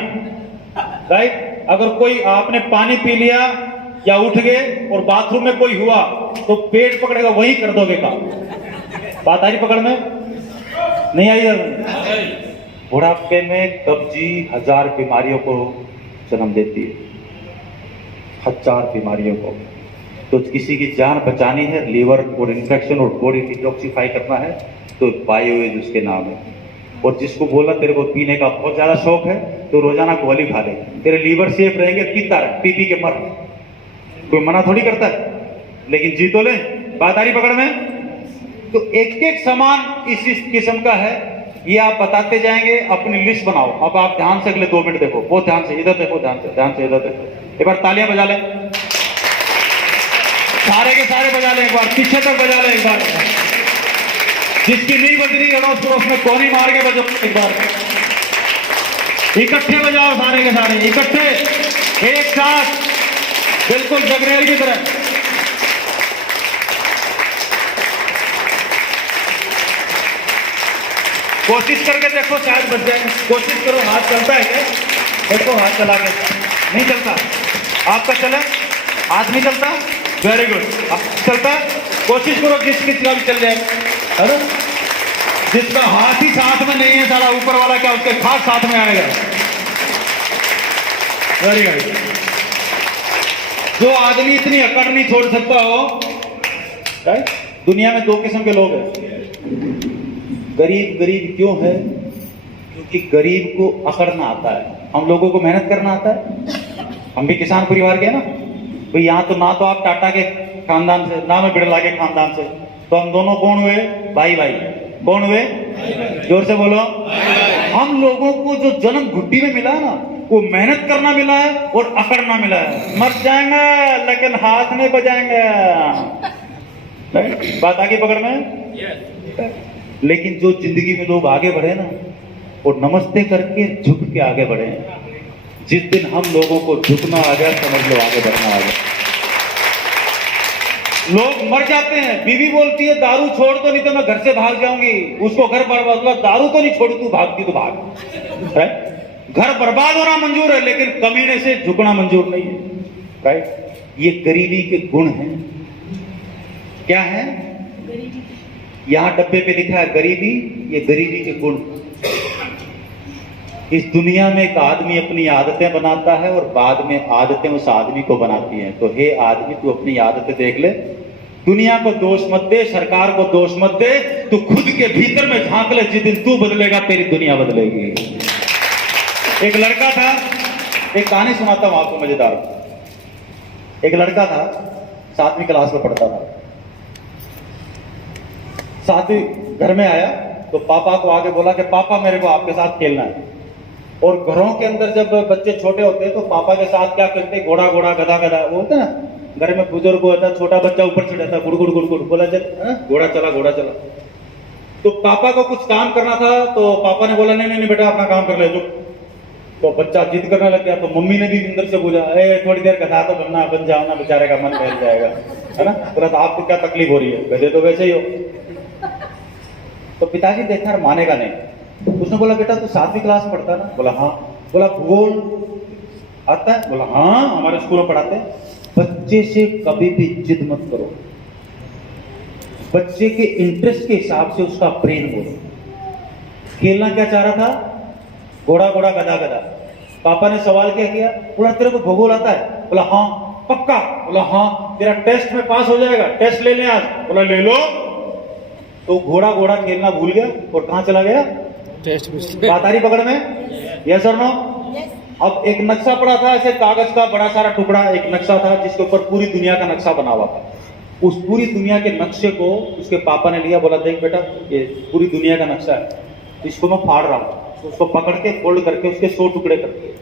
राइट? अगर कोई आपने पानी पी लिया या उठ गए और बाथरूम में कोई हुआ, तो पेट पकड़ेगा, वही कर दोगे काम। बात आ रही पकड़ में? नहीं आई? बुढ़ापे में कब्जी 1000 बीमारियों को जन्म देती है, 1000 बीमारियों को। तो किसी की जान बचानी है, लीवर और इन्फेक्शन और बॉडी डिटॉक्सिफाई करना है, तो बायोएज उसके नाम है। और जिसको बोला तेरे को पीने का बहुत ज्यादा शौक है, तो रोजाना गोली खा ले, तेरे लीवर सेफ रहेंगे, पीता रहे, पी के मर, कोई मना थोड़ी करता है, लेकिन जी तो ले। बात आ रही पकड़ में? तो एक एक सामान इस किस्म का है, ये आप बताते जाएंगे, अपनी लिस्ट बनाओ। अब आप ध्यान से अगले 2 मिनट देखो, बहुत ध्यान से, इधर देखो, ध्यान से इधर देखो। एक बार तालियां बजा लें। सारे के सारे बजा लें एक बार, पीछे तक बजा लें एक बार। जिसकी नहीं बज रही अड़ोस पड़ोस में कोनी मार के बजाओ एक बार। इकट्ठे बजाओ सारे के सारे, इकट्ठे एक साथ, बिल्कुल जगरेल की तरह। कोशिश करके देखो शायद बच जाए, कोशिश करो। हाथ चलता है क्या? देखो हाथ चला के, नहीं चलता। आपका चले, हाथ नहीं चलता, वेरी गुड। चलता है, कोशिश करो जिस किसी का भी चल जाए, है ना? जिसका हाथ ही साथ में नहीं है सारा, ऊपर वाला क्या उसके खास साथ में आएगा। Very good. जो आदमी इतनी अकड़ नहीं छोड़ सकता हो, राइट? दुनिया में दो किस्म के लोग हैं। गरीब गरीब क्यों है? क्योंकि गरीब को अकड़ना आता है, हम लोगों को मेहनत करना आता है। हम भी किसान परिवार के हैं ना भाई। यहाँ तो ना तो आप टाटा के खानदान से, ना मैं बिड़ला के खानदान से, तो हम दोनों कौन हुए? भाई भाई। कौन हुए? जोर से बोलो। हम लोगों को जो जन्म घुट्टी में मिला है ना, वो मेहनत करना मिला है और अकड़ना मिला है। मर जाएंगे लेकिन हाथ नहीं बजाएंगे। बात आगे पकड़ में। लेकिन जो जिंदगी में लोग आगे बढ़े ना, वो नमस्ते करके झुक के आगे बढ़े। जिस दिन हम लोगों को झुकना आ गया, समझ लो आगे बढ़ना आ गया। लोग मर जाते हैं, बीवी बोलती है दारू छोड़ दो नहीं तो मैं घर से भाग जाऊंगी। उसको घर बर्बाद हुआ, दारू तो नहीं छोड़ू, तू भागती तो भाग। घर बर्बाद होना मंजूर है लेकिन कमीने से झुकना मंजूर नहीं है, राइट? ये गरीबी के गुण हैं। क्या है? यहां डब्बे पे लिखा है गरीबी, ये गरीबी के गुण। इस दुनिया में एक आदमी अपनी आदतें बनाता है और बाद में आदतें उस आदमी को बनाती हैं। तो हे आदमी, तू अपनी आदतें देख ले। दुनिया को दोष मत दे, सरकार को दोष मत दे, तू खुद के भीतर में झांक ले। जिस दिन तू बदलेगा तेरी दुनिया बदलेगी। एक लड़का था, एक कहानी सुनाता हूं आपको मजेदार। एक लड़का था, 7वीं क्लास में पढ़ता था। 7वीं घर में आया तो पापा को आके बोला कि पापा मेरे को आपके साथ खेलना है। और घरों के अंदर जब बच्चे छोटे होते हैं तो पापा के साथ क्या करते, घोड़ा घोड़ा गधा गधा, वो होता है ना, घर में बुजुर्ग होता है, छोटा बच्चा ऊपर चढ़ जाता है, गुड़गुड़ गुड़गुड़, बोला चल घोड़ा चला घोड़ा चला। तो पापा को कुछ काम करना था तो पापा ने बोला नहीं नहीं बेटा अपना काम कर ले जो। तो बच्चा जिद करने लग गया तो मम्मी ने भी अंदर से पूछा, थोड़ी देर गधा तो बन जाओ ना, बेचारे का मन बहल जाएगा, है ना? बोला तो आपको क्या तकलीफ हो रही है, गधे तो वैसे ही हो। तो पिताजी देखा मानेगा नहीं। उसने बोला बेटा तू 7वीं क्लास में पढ़ता है ना? बोला हाँ। बोला भूगोल आता है? बोला हाँ, हमारे स्कूल में पढ़ाते हैं। बच्चे से कभी भी जिद मत करो, बच्चे के इंटरेस्ट के हिसाब से उसका ब्रेन बोलो। खेलना क्या चाह रहा था? घोड़ा घोड़ा गधा गधा। पापा ने सवाल क्या किया? बोला तेरे को भूगोल आता है? बोला हाँ। पक्का? बोला हाँ। तेरा टेस्ट में पास हो जाएगा, टेस्ट ले ले आज। बोला ले लो। तो घोड़ा घोड़ा खेलना भूल गया और कहां चला गया? टेस्ट में। बात आ रही पकड़ में? यस और नो? अब एक नक्शा पड़ा था ऐसे कागज का बड़ा सारा टुकड़ा, एक नक्शा था जिसके ऊपर पूरी दुनिया का नक्शा बना हुआ था। उस पूरी दुनिया के नक्शे को उसके पापा ने लिया, बोला देख बेटा ये पूरी दुनिया का नक्शा है, इसको मैं फाड़ रहा हूं। उसको पकड़ के फोल्ड करके उसके 100 टुकड़े करके